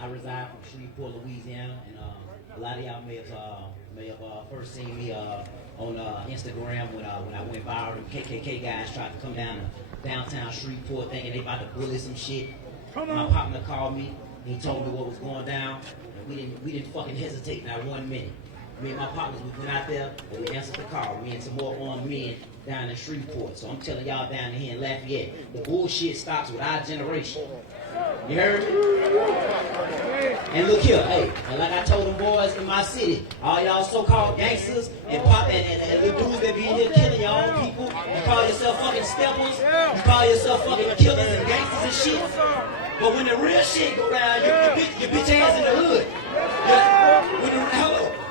I reside from Shreveport, Louisiana, and a lot of y'all may have first seen me on Instagram when I went viral. The KKK guys tried to come down to downtown Shreveport thinking they about to bully some shit. My partner called me. He told me what was going down. And we didn't fucking hesitate not 1 minute. Me and my partners, we went out there and we answered the call. Me and some more armed men down in Shreveport. So I'm telling y'all down here in Lafayette, the bullshit stops with our generation. You heard me? And look here, hey, and like I told them boys in my city, all y'all so-called gangsters and pop and the dudes that be in here killing your own people, you call yourself fucking steppers, you call yourself fucking killers and gangsters and shit. But when the real shit go down, your bitch ass in the hood.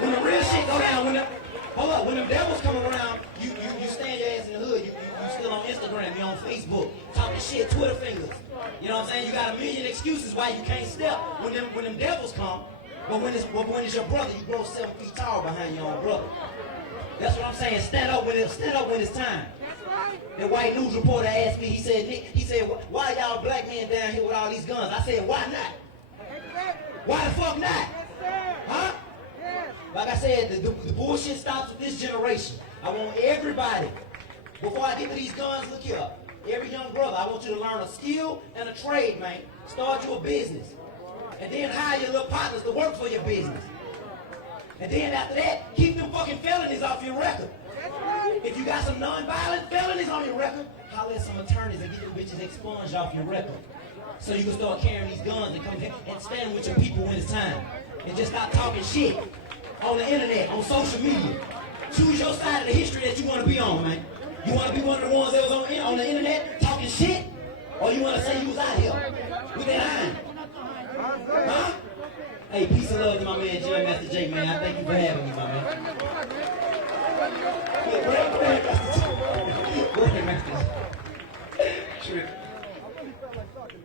When the real shit go down, when the devils come around, you stand your ass in the hood. You still on Instagram, you on Facebook, talking shit, Twitter fingers. You know what I'm saying? You got a million excuses why you can't step when them devils come. But when it's your brother, you grow 7 feet tall behind your own brother. That's what I'm saying. Stand up when it's time. The white news reporter asked me, he said, why y'all black men down here with all these guns? I said, why not? Why the fuck not? Huh? Like I said, the bullshit stops with this generation. I want everybody, before I get to these guns, look here. Every young brother, I want you to learn a skill and a trade, man. Start you a business. And then hire your little partners to work for your business. And then after that, keep them fucking felonies off your record. If you got some non-violent felonies on your record, holler at some attorneys and get them bitches expunged off your record. So you can start carrying these guns and come and stand with your people when it's time. And just stop talking shit on the internet, on social media. Choose your side of the history that you want to be on, man. You want to be one of the ones that was on the internet talking shit? Or you want to say you was out here with that iron? Huh? Hey, peace and love to my man, Jim Master J, man. I thank you for having me, my man.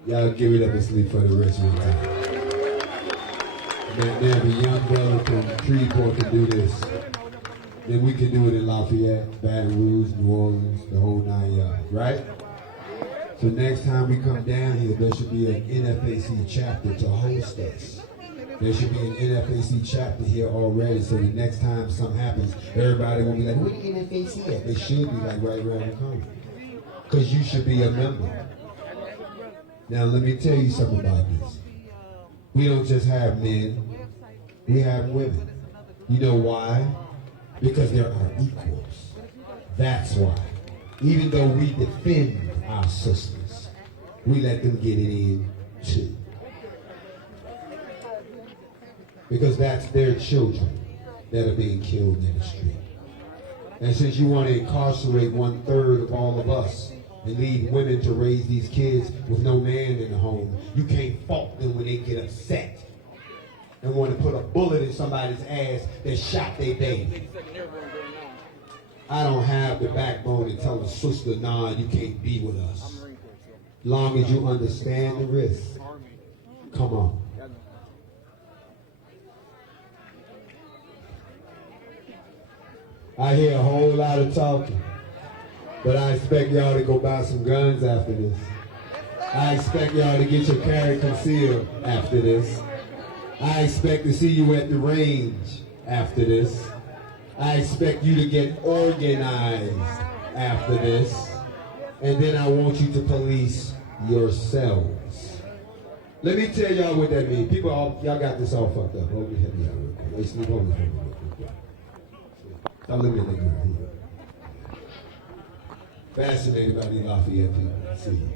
Y'all give it up and sleep for the rest of your time. Man, there's a young brother from Shreveport can do this. Then we can do it in Lafayette, Baton Rouge, New Orleans, the whole 9 yards, right? So next time we come down here, there should be an NFAC chapter to host us. There should be an NFAC chapter here already, so the next time something happens, everybody won't be like, where the NFAC at? They should be like right around the corner. Because you should be a member. Now let me tell you something about this. We don't just have men, we have women. You know why? Because there are equals. That's why. Even though we defend our sisters, we let them get it in too. Because that's their children that are being killed in the street. And since you want to incarcerate 1/3 of all of us and leave women to raise these kids with no man in the home, you can't fault them when they get upset and want to put a bullet in somebody's ass that shot their baby. I don't have the backbone to tell a sister, nah, you can't be with us. Long as you understand the risk. Come on. I hear a whole lot of talking, but I expect y'all to go buy some guns after this. I expect y'all to get your carry concealed after this. I expect to see you at the range after this. I expect you to get organized after this. And then I want you to police yourselves. Let me tell y'all what that means. People, y'all got this all fucked up. Hold me out real quick. Wait, sleep on me. Stop looking at the girl. Fascinated by these Lafayette people.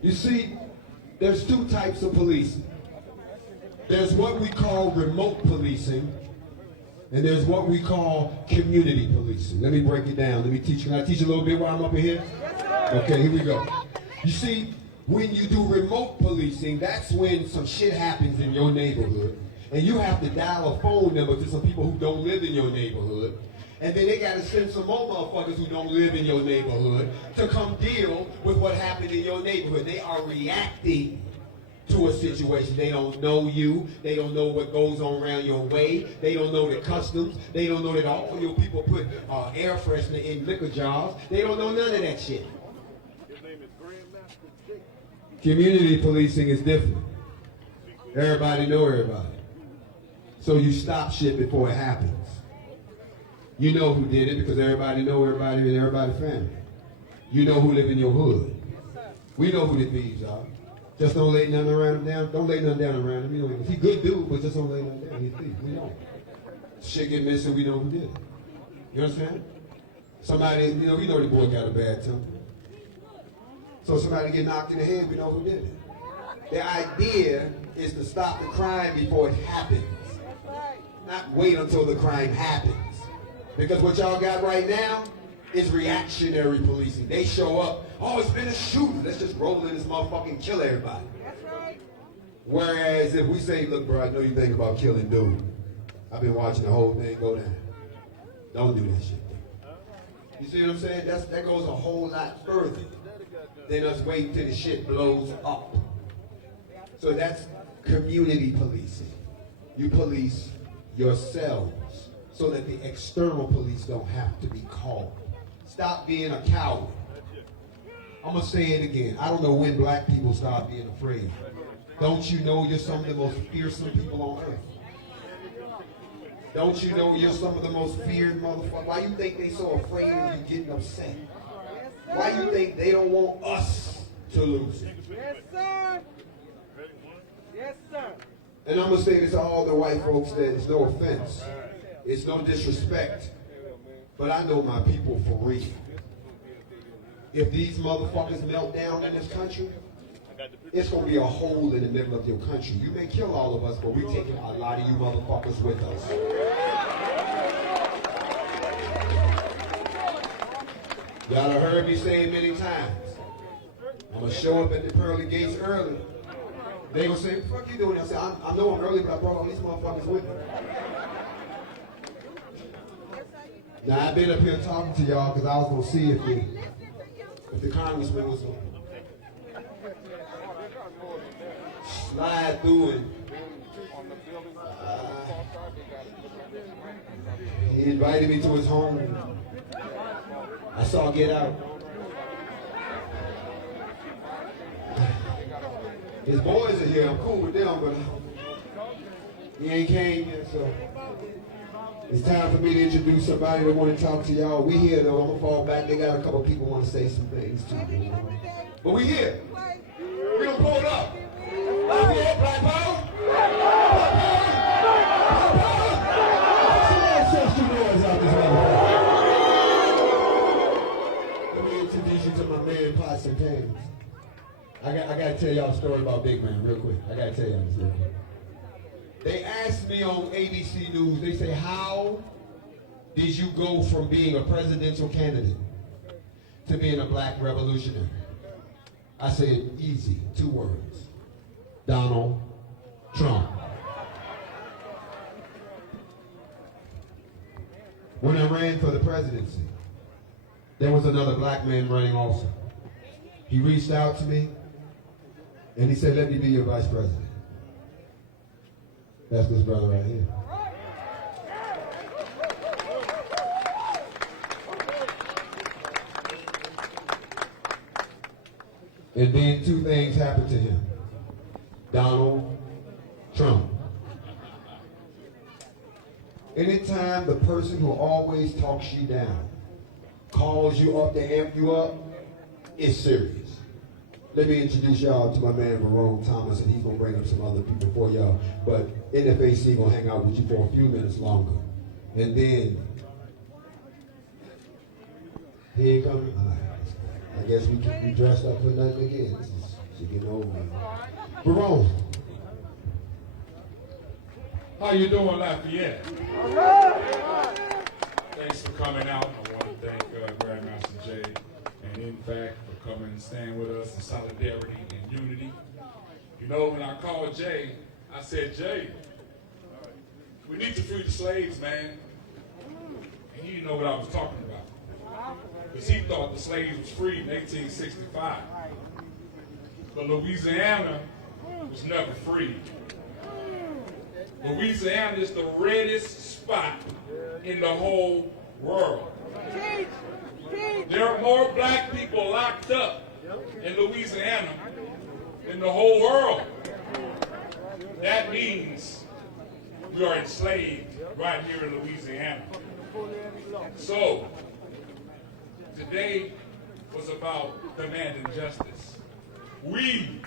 You see, there's 2 types of policing. There's what we call remote policing, and there's what we call community policing. Let me break it down. Let me teach you. Can I teach you a little bit while I'm up in here? Okay, here we go. You see, when you do remote policing, that's when some shit happens in your neighborhood, and you have to dial a phone number to some people who don't live in your neighborhood. And then they got to send some more motherfuckers who don't live in your neighborhood to come deal with what happened in your neighborhood. They are reacting to a situation. They don't know you. They don't know what goes on around your way. They don't know the customs. They don't know that all of your people put air freshener in liquor jars. They don't know none of that shit. Community policing is different. Everybody know everybody. So you stop shit before it happens. You know who did it because everybody know everybody in everybody's family. You know who live in your hood. We know who the thieves are. Just don't lay nothing around him down. Don't lay nothing down around him. You know, he good dude, but just don't lay nothing down. He's a thief. We know. Shit get missing, we know who did it. You understand? Somebody, you know, we know the boy got a bad temper. So somebody get knocked in the head, we know who did it. The idea is to stop the crime before it happens. Not wait until the crime happens. Because what y'all got right now is reactionary policing. They show up, oh, it's been a shooting. Let's just roll in this motherfucker and kill everybody. Whereas if we say, look, bro, I know you think about killing dude. I've been watching the whole thing go down. Don't do that shit. You see what I'm saying? That goes a whole lot further than us waiting till the shit blows up. So that's community policing. You police yourselves so that the external police don't have to be called. Stop being a coward. I'm going to say it again. I don't know when black people start being afraid. Don't you know you're some of the most fearsome people on earth? Don't you know you're some of the most feared motherfuckers? Why you think they so afraid of you getting upset? Why you think they don't want us to lose it? Yes, sir. Yes, sir. And I'm going to say this to all the white folks that it's no offense. It's no disrespect. But I know my people for real. If these motherfuckers melt down in this country, it's going to be a hole in the middle of your country. You may kill all of us, but we're taking a lot of you motherfuckers with us. Y'all have heard me say it many times. I'm going to show up at the pearly gates early. They going to say, what the fuck you doing? I say, I know I'm early, but I brought all these motherfuckers with me. Now, I've been up here talking to y'all because I was going to see if the congressman was going to slide through and he invited me to his home. I saw Get Out. His boys are here. I'm cool with them, but he ain't came yet, so it's time for me to introduce somebody that want to talk to y'all. We here, though. I'm going to fall back. They got a couple people want to say some things, too. But we here. We're going to pull it up. Lafayette, Black Power. Black Power. Let me introduce you to my man, Pots and Pans. I got to tell y'all a story about Big Man real quick. I got to tell y'all this real quick. They asked me on ABC News, they say, how did you go from being a presidential candidate to being a black revolutionary? I said, easy, 2 words. Donald Trump. When I ran for the presidency, there was another black man running also. He reached out to me and he said, let me be your vice president. That's this brother right here. And then 2 things happened to him. Donald Trump. Anytime the person who always talks you down calls you up to amp you up, it's serious. Let me introduce y'all to my man, Verone Thomas, and he's going to bring up some other people for y'all. But NFAC going to hang out with you for a few minutes longer. And then, he ain't coming? All right. I guess we dressed up for nothing again. This is getting over. Verone. How you doing, Lafayette? Thanks for coming out. I want to thank Grandmaster Jay and NFAC for coming and staying with us in solidarity and unity. You know, when I called Jay, I said, Jay, we need to free the slaves, man. And he didn't know what I was talking about. Because he thought the slaves was free in 1865. But Louisiana was never free. Louisiana is the reddest spot in the whole world. There are more black people locked up in Louisiana than the whole world. That means we are enslaved right here in Louisiana. So, today was about demanding justice. We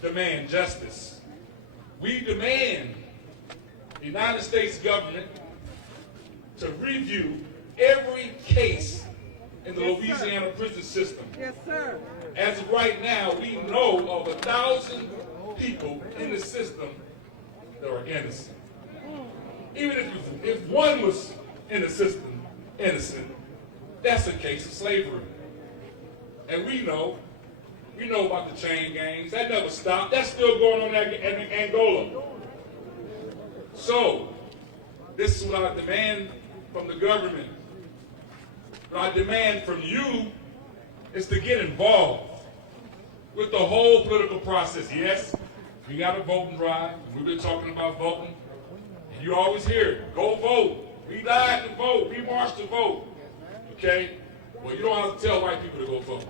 demand justice. We demand the United States government to review every case in the Louisiana prison system. Yes, sir. As of right now, we know of 1,000 people in the system that are innocent. Even if one was in the system innocent, that's a case of slavery. And we know about the chain gangs. That never stopped. That's still going on in Angola. So, this is what I demand from the government. What I demand from you is to get involved with the whole political process. Yes, we got a voting drive. We've been talking about voting. And you always hear it. Go vote. We died to vote. We marched to vote. Okay? Well, you don't have to tell white people to go vote.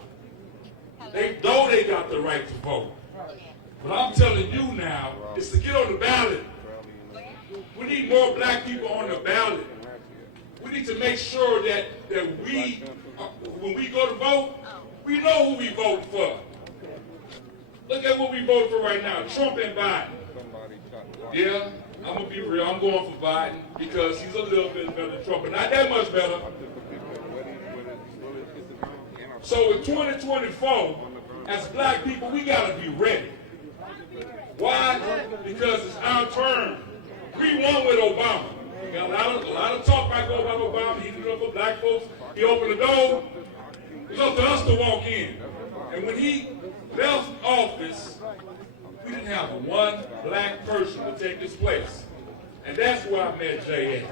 They know they got the right to vote. What I'm telling you now is to get on the ballot. We need more black people on the ballot. We need to make sure that we, when we go to vote, we know who we vote for. Look at what we vote for right now, Trump and Biden. Yeah, I'm going to be real. I'm going for Biden because he's a little bit better than Trump, but not that much better. So in 2024, as black people, we got to be ready. Why? Because it's our turn. We won with Obama. We got a lot of talk about Obama. He did it for black folks. He opened the door. It's up to us to walk in. And when he left office, we didn't have one black person to take his place. And that's where I met Jay at.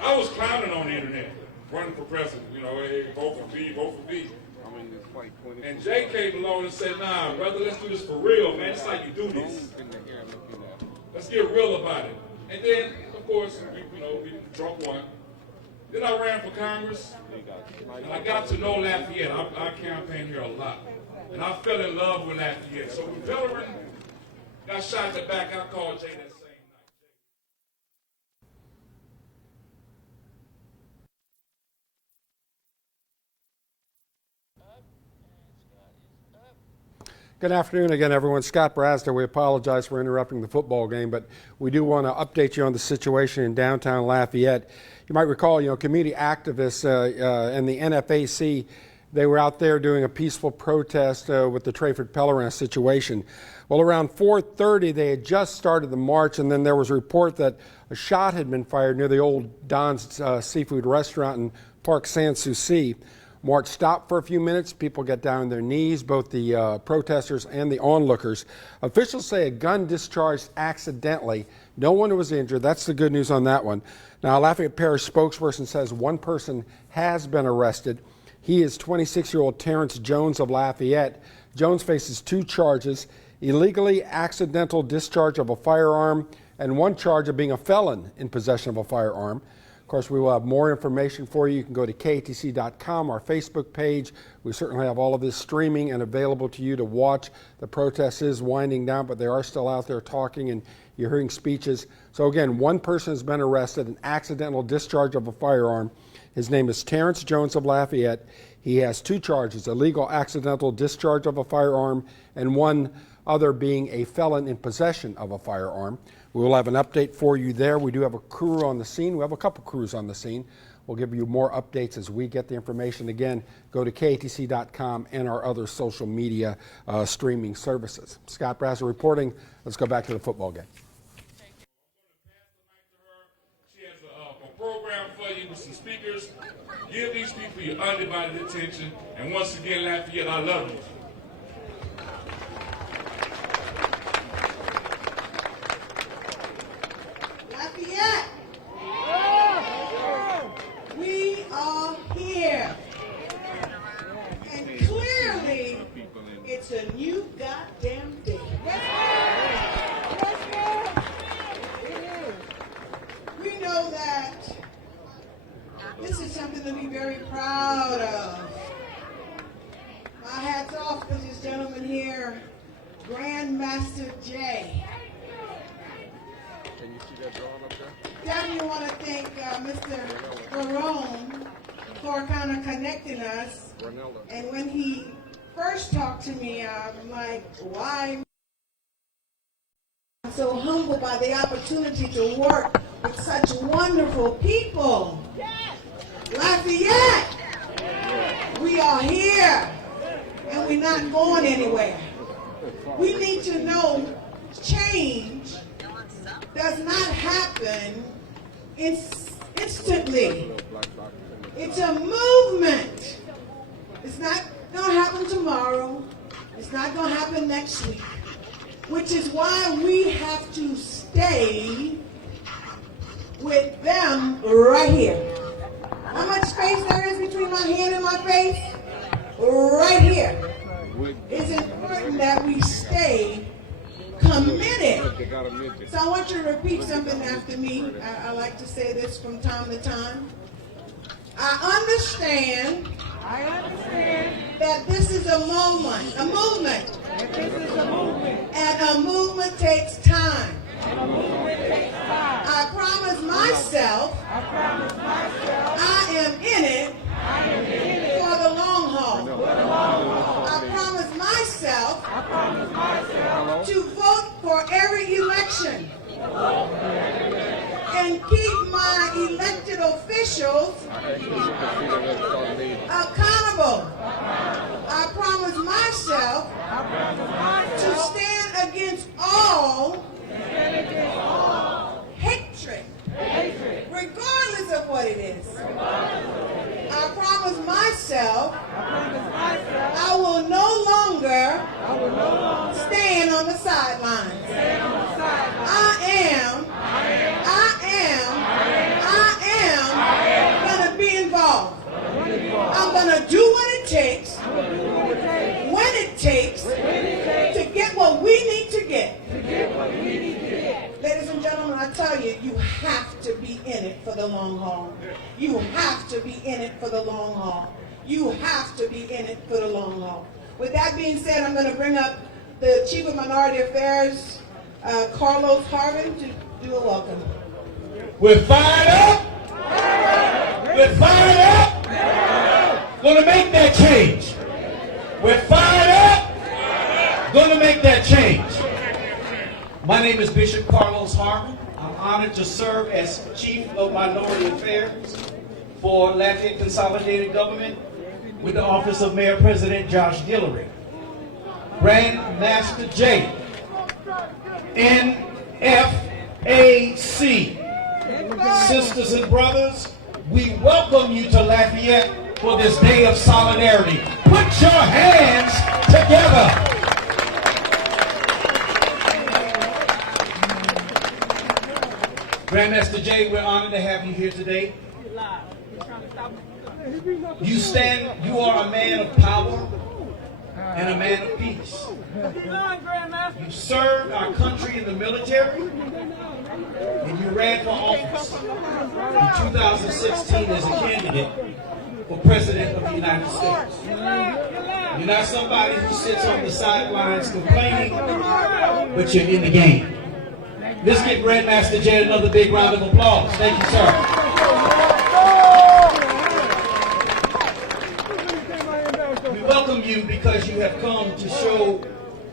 I was clowning on the internet, running for president. You know, hey, vote for me, vote for me. And Jay came along and said, nah, brother, let's do this for real, man. It's like you do this. Let's get real about it. And then, of course, Trump won. Then I ran for Congress, and I got to know Lafayette. I campaigned here a lot. And I fell in love with Lafayette. So when Veteran got shot in the back, I called Jay that same night. Good afternoon again, everyone. Scott Brasder. We apologize for interrupting the football game, but we do want to update you on the situation in downtown Lafayette. You might recall, community activists and the NFAC, they were out there doing a peaceful protest with the Trayford Pellerin situation. Well, around 4:30, they had just started the march, and then there was a report that a shot had been fired near the old Don's Seafood Restaurant in Park Sans Souci. March stopped for a few minutes. People got down on their knees, both the protesters and the onlookers. Officials say a gun discharged accidentally. No one was injured. That's the good news on that one. Now, a Lafayette Parish spokesperson says one person has been arrested. He is 26-year-old Terrence Jones of Lafayette. Jones faces 2 charges, illegally accidental discharge of a firearm and 1 charge of being a felon in possession of a firearm. Of course, we will have more information for you. You can go to KATC.com, our Facebook page. We certainly have all of this streaming and available to you to watch. The protest is winding down, but they are still out there talking, and you're hearing speeches. So again, 1 person has been arrested, an accidental discharge of a firearm. His name is Terrence Jones of Lafayette. He has 2 charges, illegal accidental discharge of a firearm and 1 other being a felon in possession of a firearm. We will have an update for you there. We do have a crew on the scene. We have a couple crews on the scene. We'll give you more updates as we get the information. Again, go to KATC.com and our other social media streaming services. Scott Brasser reporting. Let's go back to the football game. She has a program for you with some speakers. Give these people your undivided attention. And once again, Lafayette, I love you. Lafayette! We are here. And clearly, it's a new goddamn day. We know that this is something to be very proud of. My hat's off to this gentleman here, Grandmaster Jay. Can you see that drawing up there? Definitely want to thank Mr. Barone for kind of connecting us. And when he first talked to me, I'm like, why? I'm so humbled by the opportunity to work with such wonderful people. Lafayette! are here and we're not going anywhere. We need to know change does not happen instantly. It's a movement. It's not going to happen tomorrow. It's not going to happen next week. Which is why we have to stay with them right here. How much space there is between my hand and my face? Right here. It's important that we stay committed. So I want you to repeat something after me. I like to say this from time to time. I understand that this is a movement. And a movement takes time. I promise myself I am in it for the long haul. I promise myself to vote for every election and keep my elected officials accountable. I promise myself to stand against all hatred, regardless of what it is. I promise myself I will no longer stand on the sidelines. I am going to be involved. I'm going to do what it takes, when it takes, to get what we need to get. Ladies and gentlemen, I tell you, you have to be in it for the long haul. You have to be in it for the long haul. You have to be in it for the long haul. With that being said, I'm going to bring up the Chief of Minority Affairs, Carlos Harvin, to do a welcome. We're fired up. We're fired up. Going to make that change. We're fired up. Going to make that change. My name is Bishop Carlos Harvin. I'm honored to serve as Chief of Minority Affairs for Lafayette Consolidated Government with the Office of Mayor President Josh Guillory. Grandmaster J, NFAC, sisters and brothers, we welcome you to Lafayette for this day of solidarity. Put your hands together. Grandmaster J, we're honored to have you here today. You are a man of power and a man of peace. You served our country in the military, and you ran for office in 2016 as a candidate for President of the United States. You're not somebody who sits on the sidelines complaining, but you're in the game. Let's give Grandmaster J another big round of applause. Thank you, sir. We welcome you because you have come to show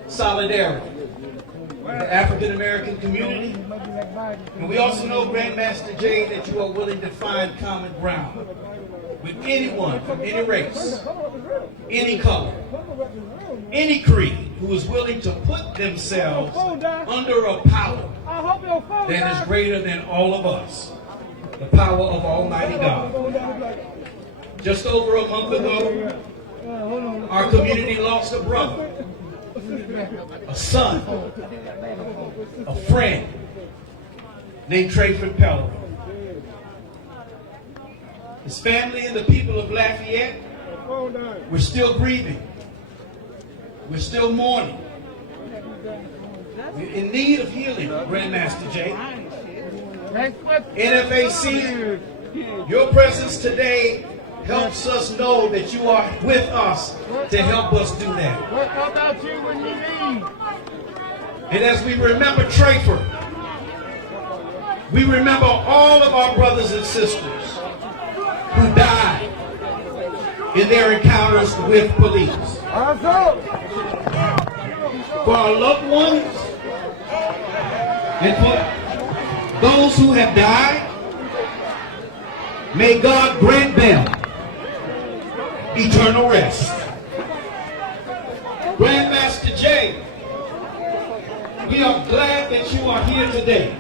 solidarity with the African American community. And we also know, Grandmaster J, that you are willing to find common ground with anyone from any race, any color, any creed who is willing to put themselves under a power that is greater than all of us, the power of Almighty God. Just over a month ago, our community lost a brother, a son, a friend named Trayford Pellerin. His family and the people of Lafayette, we're still grieving. We're still mourning. We're in need of healing, Grandmaster J. NFAC, your presence today helps us know that you are with us to help us do that. What about you when you leave? And as we remember Trayford, we remember all of our brothers and sisters who died in their encounters with police. For our loved ones and for those who have died, may God grant them eternal rest. Grandmaster Jay, we are glad that you are here today.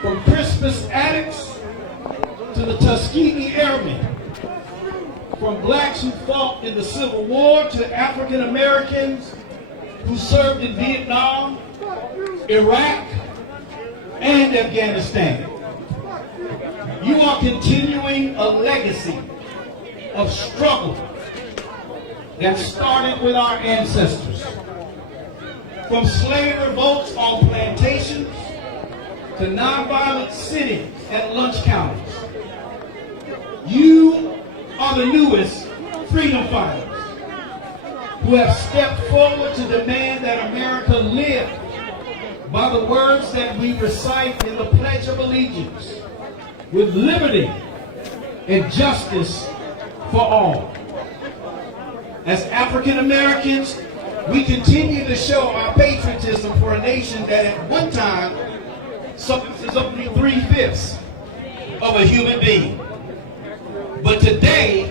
From Crispus Attucks to the Tuskegee Airmen, from blacks who fought in the Civil War to African Americans who served in Vietnam, Iraq, and Afghanistan. You are continuing a legacy of struggle that started with our ancestors. From slave revolts on plantations to nonviolent sittings at lunch counters. You are the newest freedom fighters who have stepped forward to demand that America live by the words that we recite in the Pledge of Allegiance, with liberty and justice for all. As African Americans, we continue to show our patriotism for a nation that at one time is only 3/5 of a human being. But today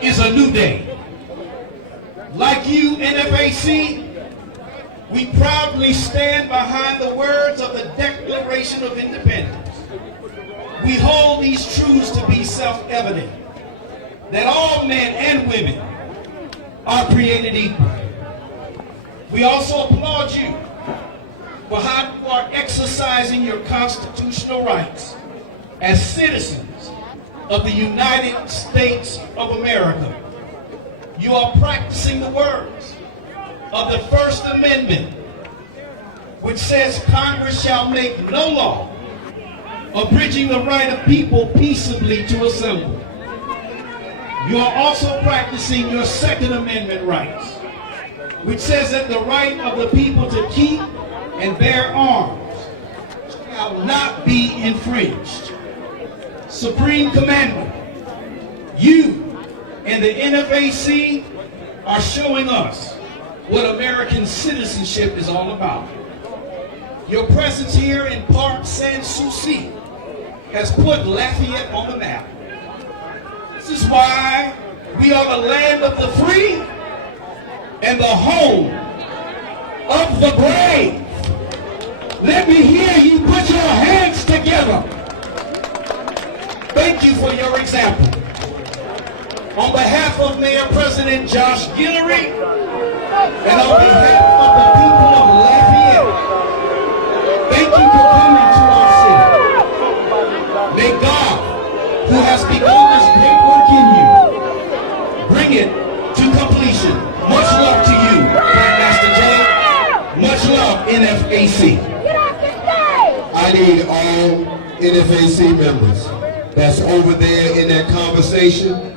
is a new day. Like you, NFAC, we proudly stand behind the words of the Declaration of Independence. We hold these truths to be self-evident, that all men and women are created equal. We also applaud you for how you are exercising your constitutional rights as citizens of the United States of America. You are practicing the words of the First Amendment, which says Congress shall make no law abridging the right of people peaceably to assemble. You are also practicing your Second Amendment rights, which says that the right of the people to keep and bear arms shall not be infringed. Supreme Commander, you and the NFAC are showing us what American citizenship is all about. Your presence here in Park Sans-Souci has put Lafayette on the map. This is why we are the land of the free and the home of the brave. Let me hear you put your hands together. Thank you for your example. On behalf of Mayor President Josh Guillory and on behalf of the people of Lafayette, thank you for coming to our city. May God, who has begun this great work in you, bring it to completion. Much love to you, Grandmaster Jay. Much love, NFAC. I need all NFAC members that's over there in that conversation.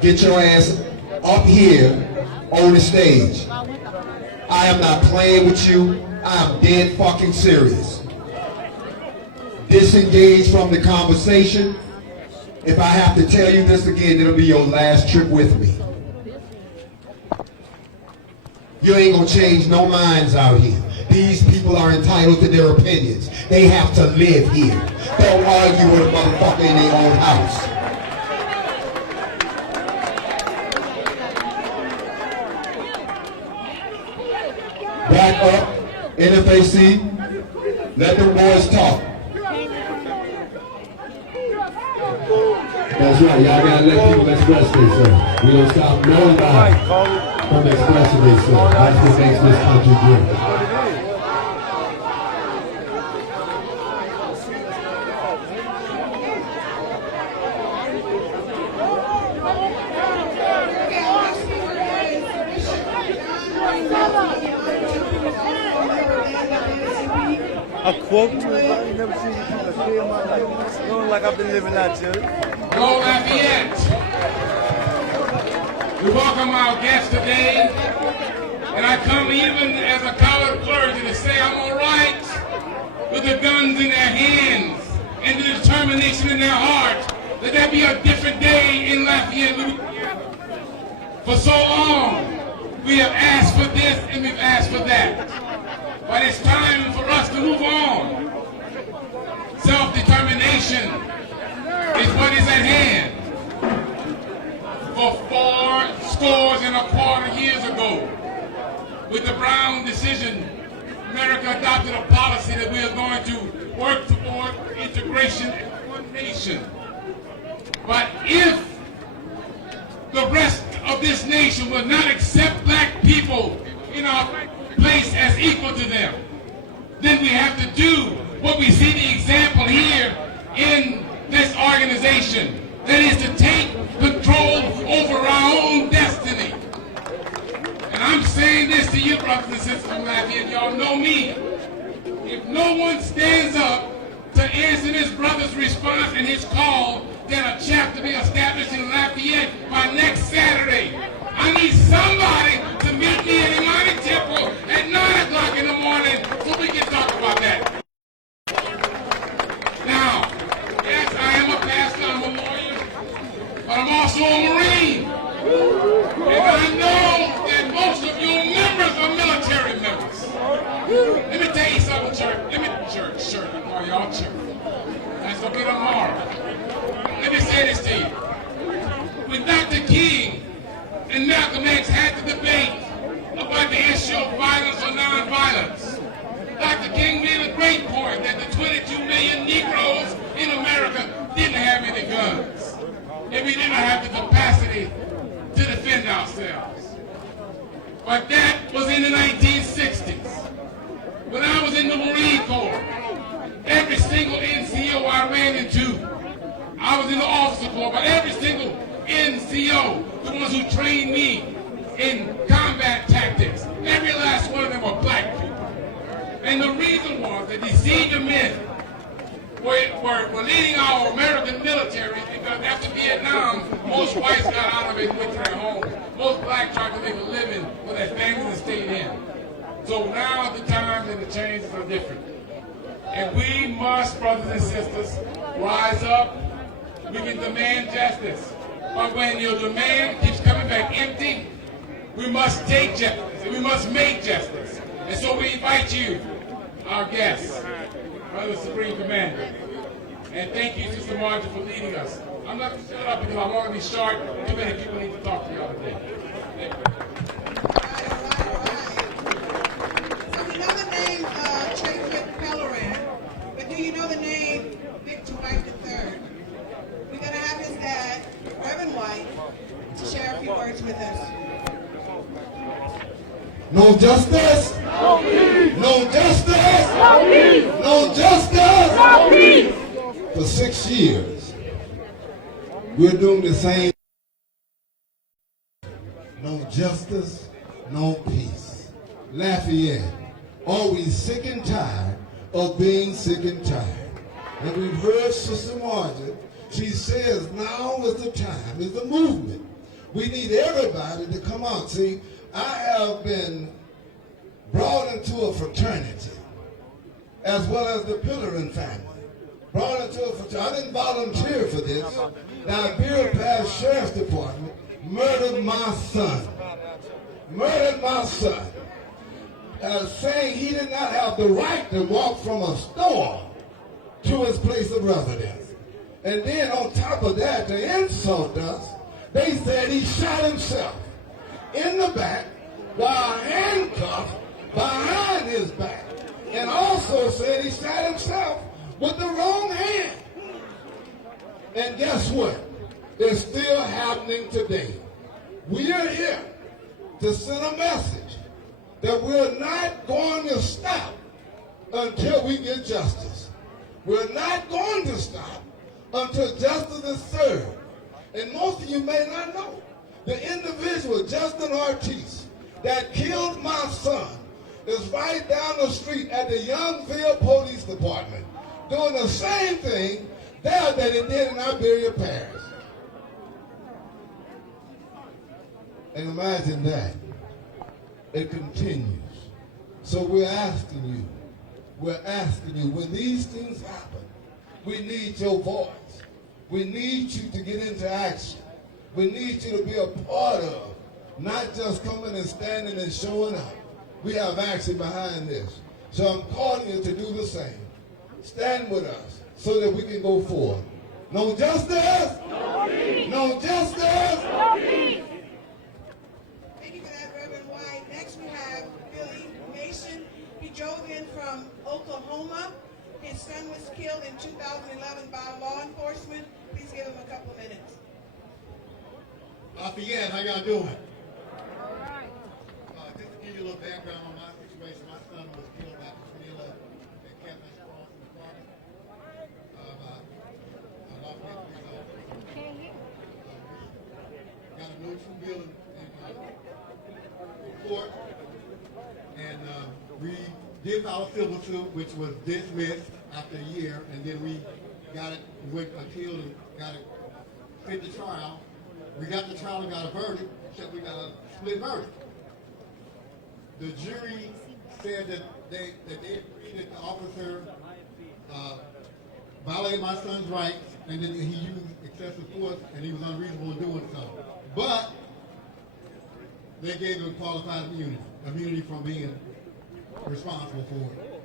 Get your ass up here on the stage. I am not playing with you. I am dead fucking serious. Disengage from the conversation. If I have to tell you this again, it'll be your last trip with me. You ain't gonna change no minds out here. These people are entitled to their opinions. They have to live here. Don't argue with a motherfucker in their own house. Back up, NFAC. Let the boys talk. That's right, y'all gotta let people express themselves. We don't stop nobody from expressing themselves. That's what makes this country great. A quote to it, I ain't never seen a day in my life. Feeling like I've been living out here. Go Lafayette! We welcome our guests today, and I come even as a colored clergy to say I'm all right with the guns in their hands and the determination in their heart that there be a different day in Lafayette. For so long, we have asked for this and we've asked for that. But it's time for us to move on. Self-determination is what is at hand. over 425 years ago. With the Brown decision, America adopted a policy that we are going to work toward integration as one nation. But if the rest of this nation will not accept black people in our place as equal to them, then we have to do what we see the example here in this organization. That is to take control over our own destiny. And I'm saying this to you, brothers and sisters from Lafayette, y'all know me. If no one stands up to answer this brother's response and his call that a chapter be established in Lafayette by next Saturday, I need somebody to meet me in the Imani Temple at 9 o'clock in the morning so we can talk about that. Now, yes, I am a pastor, I'm a lawyer, but I'm also a Marine. And I know that most of you members are military members. Let me tell you something, church. Church. I call y'all church. That's gonna be tomorrow. Let me say this to you. When Dr. King and Malcolm X had the debate about the issue of violence or nonviolence, Dr. King made a great point that the 22 million Negroes in America didn't have any guns. And we didn't have the capacity to defend ourselves. But that was in the 1960s. When I was in the Marine Corps, every single NCO I ran into, I was in the officer corps, but every single NCO, the ones who trained me in combat tactics, every last one of them were black people. And the reason was that these senior men were leading our American military because after Vietnam, most whites got out of it and went to their home. Most blacks tried to make a living for their families and stayed in. So now the times and the changes are different. And we must, brothers and sisters, rise up. We can demand justice. But when your demand keeps coming back empty, we must take justice and we must make justice. And so we invite you, our guests, Brother Supreme Commander. And thank you, Sister Marjorie, for leading us. I'm not going to shut up because I want to be short. Too many people need to talk to y'all today. Thank you. So we know the name Tracy Pellerin, but do you know the name Victor White III? We're going to have his dad, Reverend White, to share a few words with us. No justice. No peace. No justice. No peace. No justice. No peace. For 6 years, we're doing the same. No justice, no peace. Lafayette, are we sick and tired of being sick and tired? And we've heard Sister Marjorie, she says now is the time, is the movement. We need everybody to come out. See, I have been brought into a fraternity, as well as the Pellerin family. Brought into a fraternity. I didn't volunteer for this. The Iberia Pass Sheriff's Department murdered my son. Murdered my son. Saying he did not have the right to walk from a store to his place of residence. And then on top of that, to insult us, they said he shot himself in the back while handcuffed behind his back. And also said he shot himself with the wrong hand. And guess what? It's still happening today. We are here to send a message that we're not going to stop until we get justice. We're not going to stop until justice is served. And most of you may not know, the individual, Justin Ortiz, that killed my son is right down the street at the Youngville Police Department doing the same thing there that he did in Iberia Parish. And imagine that. It continues. So we're asking you, when these things happen, we need your voice. We need you to get into action. We need you to be a part of, not just coming and standing and showing up. We have action behind this. So I'm calling you to do the same. Stand with us so that we can go forward. No justice? No peace. No justice? No peace. killed in 2011 by law enforcement. Please give them a couple of minutes. Lafayette, how y'all doing? All right. Just to give you a little background on my situation, my son was killed back in 2011 at Campus Cross in the park. Lafayette police officer. Got a military bill in court, and we did file a civil suit, which was dismissed after a year, and then we got it, went appealed and got it fit the trial. We got the trial and got a verdict, except we got a split verdict. The jury said that they agreed that the officer violated my son's rights and that he used excessive force and he was unreasonable in doing so. But they gave him qualified immunity from being responsible for it.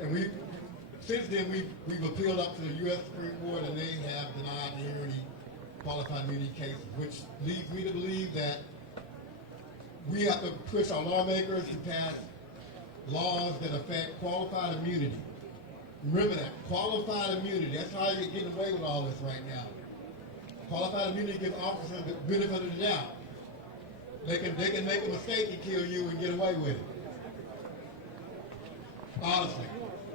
And since then we've appealed up to the U.S. Supreme Court, and they have denied hearing qualified immunity cases, which leads me to believe that we have to push our lawmakers to pass laws that affect qualified immunity. Remember that, qualified immunity. That's how you're getting away with all this right now. Qualified immunity gives officers the benefit of the doubt. They can make a mistake and kill you and get away with it. Honestly,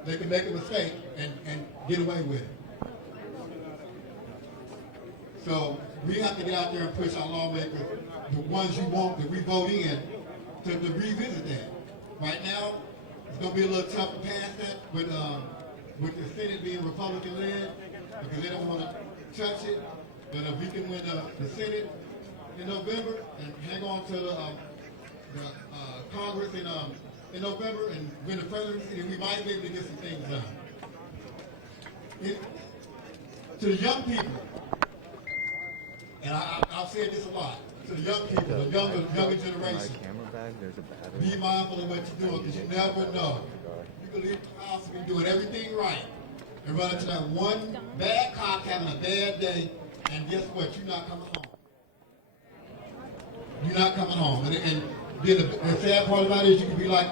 they can make a mistake and get away with it. So we have to get out there and push our lawmakers, the ones you want that we vote in, to revisit that. Right now, it's going to be a little tough to pass that with the Senate being Republican-led, because they don't want to touch it. But if we can win the Senate in November and hang on to the Congress in November and win the presidency, then we might be able to get some things done. To the young people, and I've said this a lot, to the young people, the younger generation, be mindful of what you're doing, because you never know. You can leave the house and be doing everything right, and run into that one bad cop having a bad day, and guess what? You're not coming home. You're not coming home. And then the sad part about it is you can be like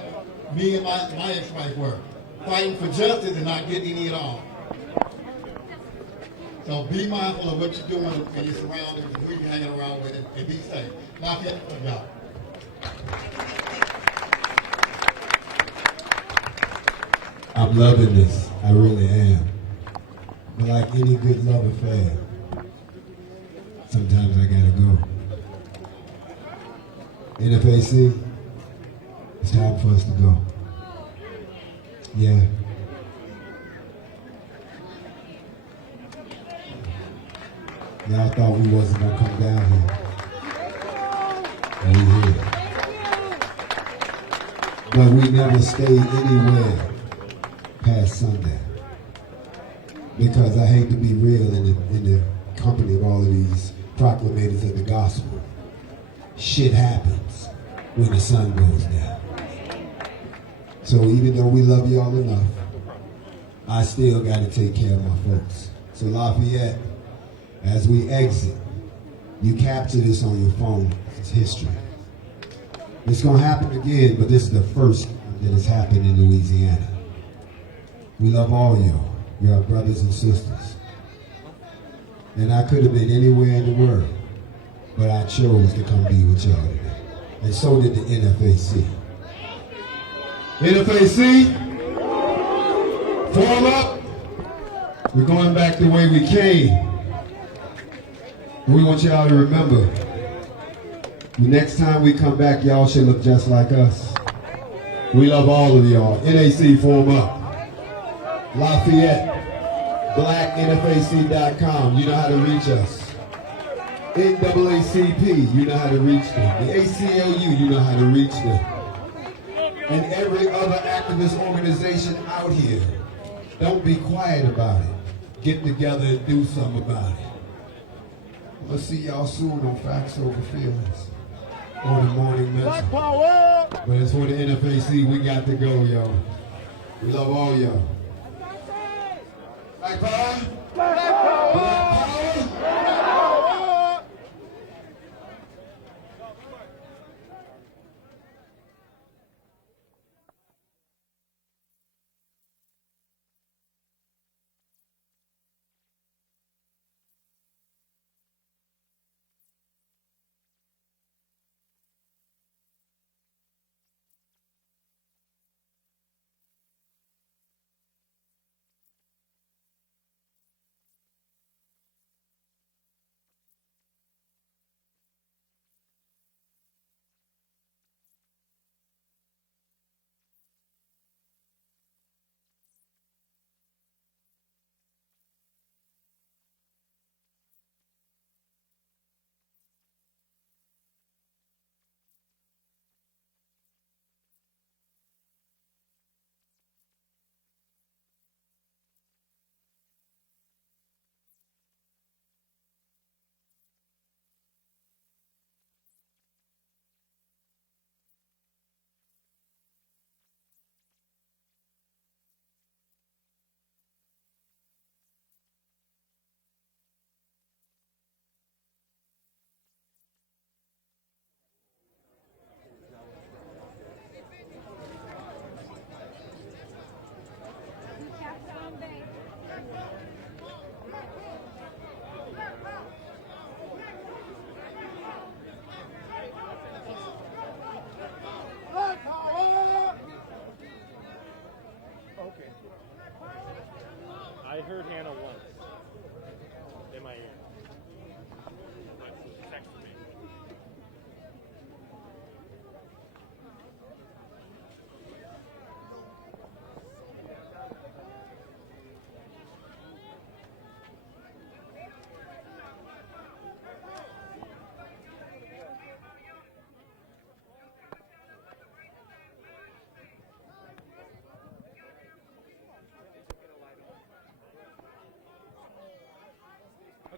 me and my ex-wife were, fighting for justice and not getting any at all. So be mindful of what you're doing and your surroundings and who you're hanging around with, and be safe. Lafayette, y'all. I'm loving this. I really am. But like any good love affair, sometimes I gotta go. NFAC, it's time for us to go. Yeah. Y'all thought we wasn't gonna come down here. And we here. But we never stayed anywhere past Sunday. Because I hate to be real in the company of all of these proclamators of the gospel. Shit happens when the sun goes down. So even though we love y'all enough, I still got to take care of my folks. So Lafayette, as we exit, you capture this on your phone. It's history. It's going to happen again, but this is the first that has happened in Louisiana. We love all y'all. You're our brothers and sisters. And I could have been anywhere in the world, but I chose to come be with y'all today. And so did the NFAC. NFAC, form up. We're going back the way we came. We want y'all to remember, the next time we come back, y'all should look just like us. We love all of y'all. NAC, form up. Lafayette, blacknfac.com, you know how to reach us. NAACP, you know how to reach them. The ACLU, you know how to reach them. And every other activist organization out here, don't be quiet about it. Get together and do something about it. We'll see y'all soon on Facts Over Feelings or the Morning Mention. But it's for the NFAC, we got to go, y'all. We love all y'all. Black power? Black power! Black power!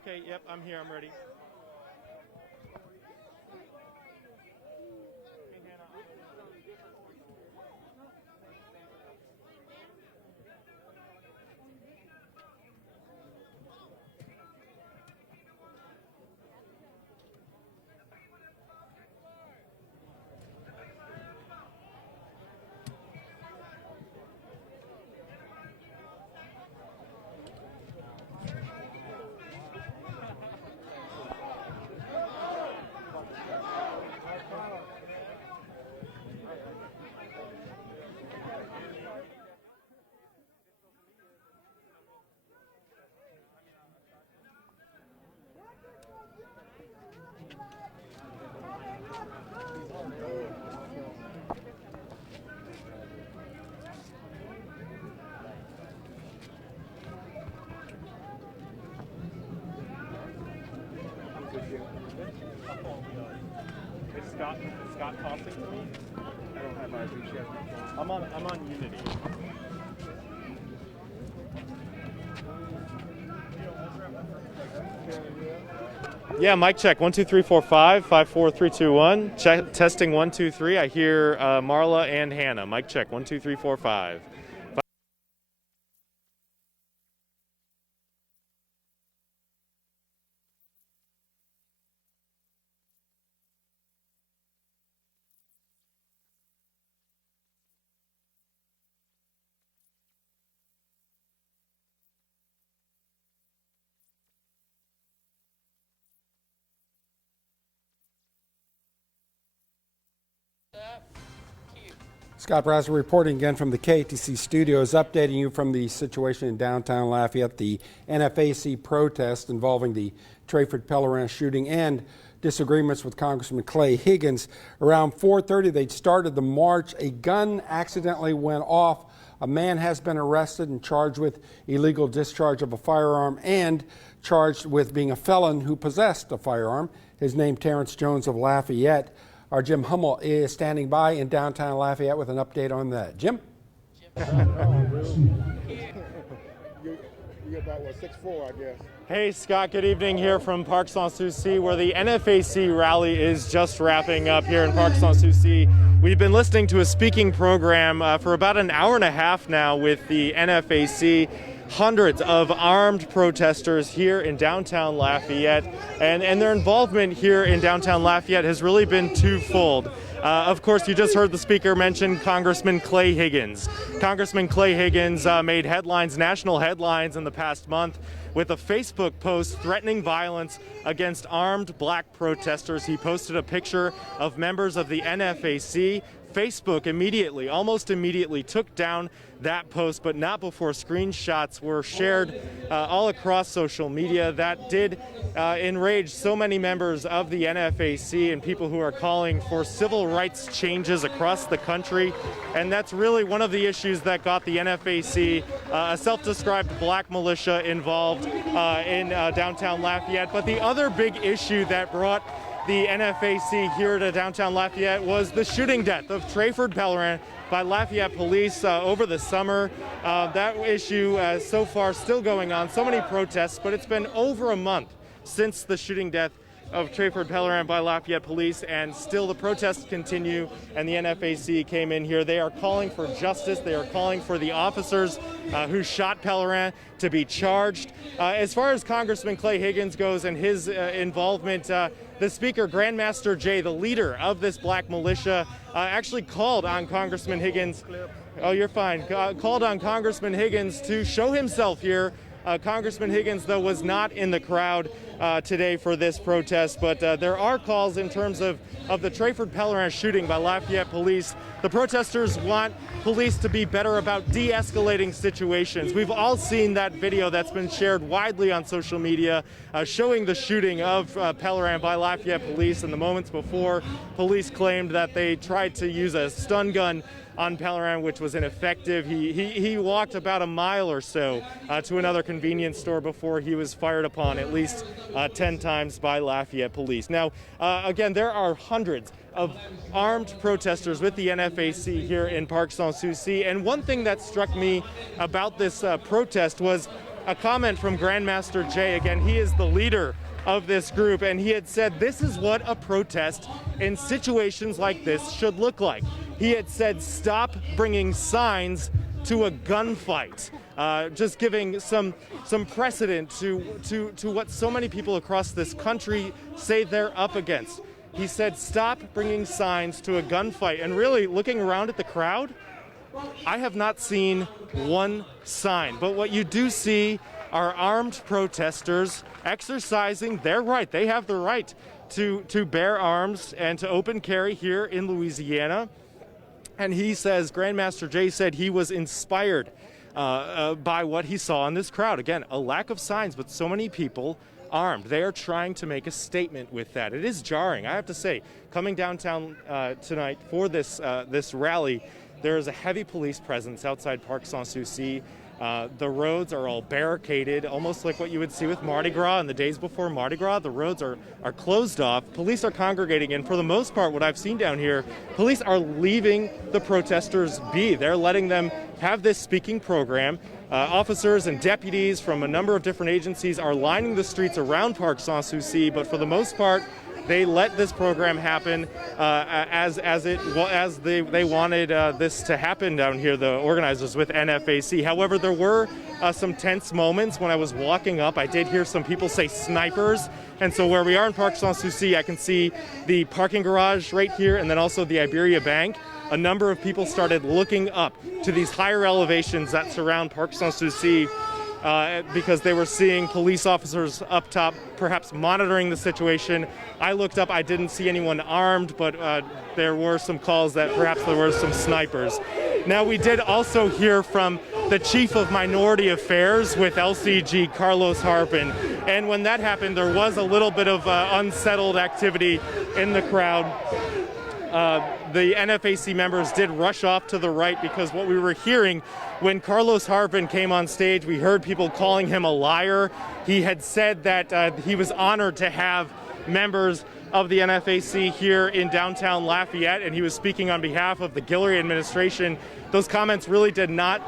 Okay, yep, I'm here. I'm ready. Is Scott talking to me? I don't have my reach yet. I'm on Unity. Yeah, mic check 1 2 3 4 5 5 4 3 2 1. Check, testing 1 2 3. I hear Marla and Hannah. Mic check 1 2 3 4 5. Scott Brassel reporting again from the KATC studios, updating you from the situation in downtown Lafayette, the NFAC protest involving the Trayford Pellerin shooting and disagreements with Congressman Clay Higgins. Around 4:30, they'd started the march. A gun accidentally went off. A man has been arrested and charged with illegal discharge of a firearm and charged with being a felon who possessed a firearm. His name, Terrence Jones of Lafayette. Our Jim Hummel is standing by in downtown Lafayette with an update on that. Jim? You're about, what, 6'4", I guess. Hey, Scott, good evening here from Parc Sans Souci, where the NFAC rally is just wrapping up here in Parc Sans Souci. We've been listening to a speaking program for about an hour and a half now with the NFAC. Hundreds of armed protesters here in downtown Lafayette, and their involvement here in downtown Lafayette has really been twofold. Of course, you just heard the speaker mention Congressman Clay Higgins. Congressman Clay Higgins made headlines, national headlines in the past month with a Facebook post threatening violence against armed black protesters. He posted a picture of members of the NFAC. Facebook immediately, almost immediately, took down that post, but not before screenshots were shared all across social media. That did enrage so many members of the NFAC and people who are calling for civil rights changes across the country. And that's really one of the issues that got the NFAC, a self-described black militia, involved in downtown Lafayette. But the other big issue that brought the NFAC here to downtown Lafayette was the shooting death of Trayford Pellerin by Lafayette police over the summer. That issue so far still going on. So many protests, but it's been over a month since the shooting death of Trayford Pellerin by Lafayette police, and still the protests continue, and the NFAC came in here. They are calling for justice. They are calling for the officers who shot Pellerin to be charged. As far as Congressman Clay Higgins goes and his involvement, the Speaker, Grandmaster Jay, the leader of this black militia, actually called on Congressman Higgins. Oh, you're fine. Called on Congressman Higgins to show himself here. Congressman Higgins, though, was not in the crowd today for this protest, but there are calls in terms of the Trayford Pellerin shooting by Lafayette police. The protesters want police to be better about de-escalating situations. We've all seen that video that's been shared widely on social media showing the shooting of Pellerin by Lafayette police, and the moments before, police claimed that they tried to use a stun gun on Pellerin, which was ineffective. He walked about a mile or so to another convenience store before he was fired upon at least 10 times by Lafayette police. Now, again, there are hundreds of armed protesters with the NFAC here in Parc Sans Souci, and one thing that struck me about this protest was a comment from Grandmaster Jay. Again, he is the leader of this group, and he had said this is what a protest in situations like this should look like. He had said, stop bringing signs to a gunfight, just giving some precedent to what so many people across this country say they're up against. He said, stop bringing signs to a gunfight. And really, looking around at the crowd, I have not seen one sign. But what you do see are armed protesters exercising their right. They have the right to bear arms and to open carry here in Louisiana. And he says, Grandmaster Jay said he was inspired by what he saw in this crowd. Again, a lack of signs, but so many people armed. They are trying to make a statement with that. It is jarring, I have to say. Coming downtown tonight for this rally, there is a heavy police presence outside Parc Sans-Souci. The roads are all barricaded, almost like what you would see with Mardi Gras and the days before Mardi Gras. The roads are closed off. Police are congregating, and for the most part, what I've seen down here, police are leaving the protesters be. They're letting them have this speaking program. Officers and deputies from a number of different agencies are lining the streets around Parc Sans-Souci, but for the most part, they let this program happen as they wanted this to happen down here, the organizers with NFAC. However, there were some tense moments when I was walking up. I did hear some people say snipers, and so where we are in Parc Sans-Souci, I can see the parking garage right here and then also the Iberia Bank. A number of people started looking up to these higher elevations that surround Parc Sans-Souci because they were seeing police officers up top, perhaps monitoring the situation. I looked up, I didn't see anyone armed, but there were some calls that perhaps there were some snipers. Now, we did also hear from the Chief of Minority Affairs with LCG, Carlos Harpin, and when that happened, there was a little bit of unsettled activity in the crowd. The NFAC members did rush off to the right because what we were hearing when Carlos Harpin came on stage, we heard people calling him a liar. He had said that he was honored to have members of the NFAC here in downtown Lafayette, and he was speaking on behalf of the Guillory administration. Those comments really did not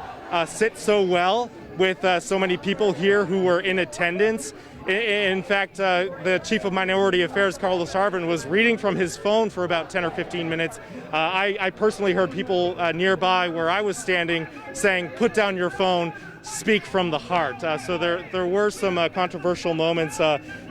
sit so well with so many people here who were in attendance. In fact, the Chief of Minority Affairs, Carlos Harpin, was reading from his phone for about 10 or 15 minutes. I personally heard people nearby where I was standing saying, put down your phone, speak from the heart. So there were some controversial moments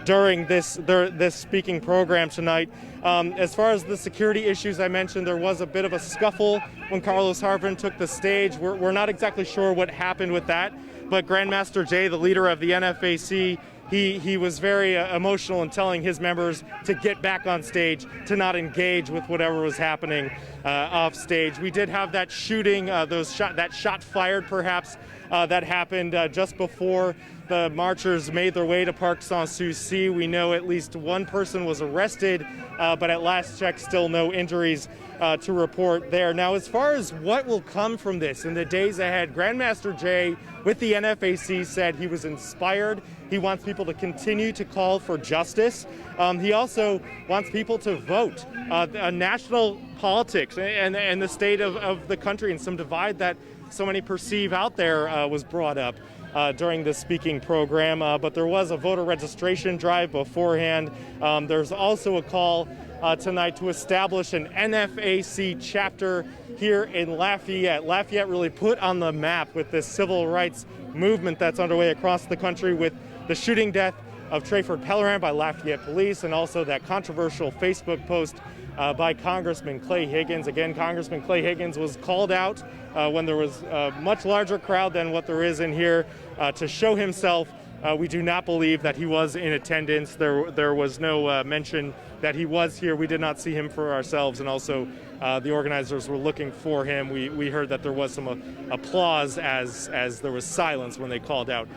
during this speaking program tonight. As far as the security issues I mentioned, there was a bit of a scuffle when Carlos Harpin took the stage. We're not exactly sure what happened with that, but Grandmaster Jay, the leader of the NFAC, he was very emotional in telling his members to get back on stage, to not engage with whatever was happening off stage. We did have that shooting, that shot fired perhaps, that happened just before the marchers made their way to Parc Sans-Souci. We know at least one person was arrested, but at last check, still no injuries to report there. Now, as far as what will come from this in the days ahead, Grandmaster Jay with the NFAC said he was inspired. He wants people to continue to call for justice. He also wants people to vote. National politics and the state of the country and some divide that so many perceive out there was brought up during this speaking program. But there was a voter registration drive beforehand. There's also a call tonight to establish an NFAC chapter here in Lafayette. Lafayette really put on the map with this civil rights movement that's underway across the country with the shooting death of Trayford Pellerin by Lafayette police, and also that controversial Facebook post by Congressman Clay Higgins. Again, Congressman Clay Higgins was called out when there was a much larger crowd than what there is in here to show himself. We do not believe that he was in attendance. There was no mention that he was here. We did not see him for ourselves, and also the organizers were looking for him. We heard that there was some applause as there was silence when they called out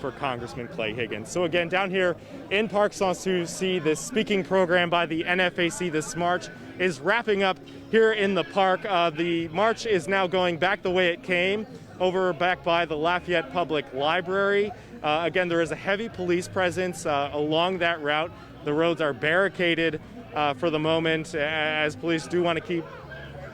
for Congressman Clay Higgins. So again, down here in Parc Sans-Souci, this speaking program by the NFAC, this march, is wrapping up here in the park. The march is now going back the way it came, over back by the Lafayette Public Library. Again, there is a heavy police presence along that route. The roads are barricaded for the moment, as police do want to keep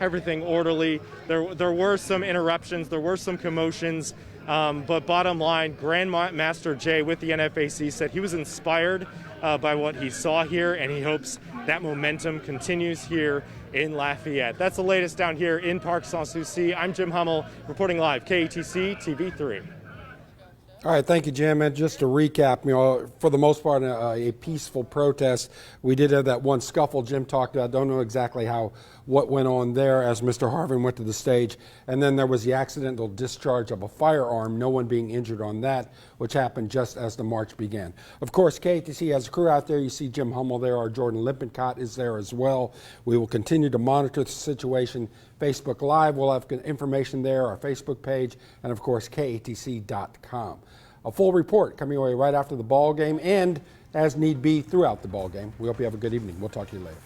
everything orderly. There were some interruptions, there were some commotions But bottom line, Grandmaster Jay with the NFAC said he was inspired by what he saw here, and he hopes that momentum continues here in Lafayette. That's the latest down here in Parc Sans Souci. I'm Jim Hummel, reporting live, KATC TV3. All right, thank you, Jim. And just to recap, for the most part, a peaceful protest. We did have that one scuffle Jim talked about. Don't know exactly what went on there as Mr. Harvin went to the stage. And then there was the accidental discharge of a firearm, no one being injured on that, which happened just as the march began. Of course, KATC has a crew out there. You see Jim Hummel there. Our Jordan Lippincott is there as well. We will continue to monitor the situation. Facebook Live, we'll have information there, our Facebook page, and of course, KATC.com. A full report coming your way right after the ball game and, as need be, throughout the ball game. We hope you have a good evening. We'll talk to you later.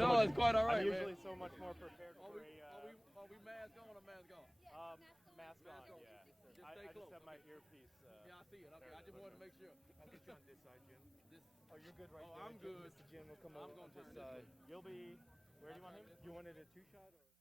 No, it's quite all right, I'm man. usually so much more prepared for Are we mask on or mask off? mask on, yeah. I just have my earpiece. Yeah, I see it. Okay, I just wanted to make sure. I'll get you on this side, Jim. Oh, you're good right there. I'm good. Mr. Jim will come I'm over gonna on this turn this side. You'll be, where do you want him? You wanted a two-shot? Or?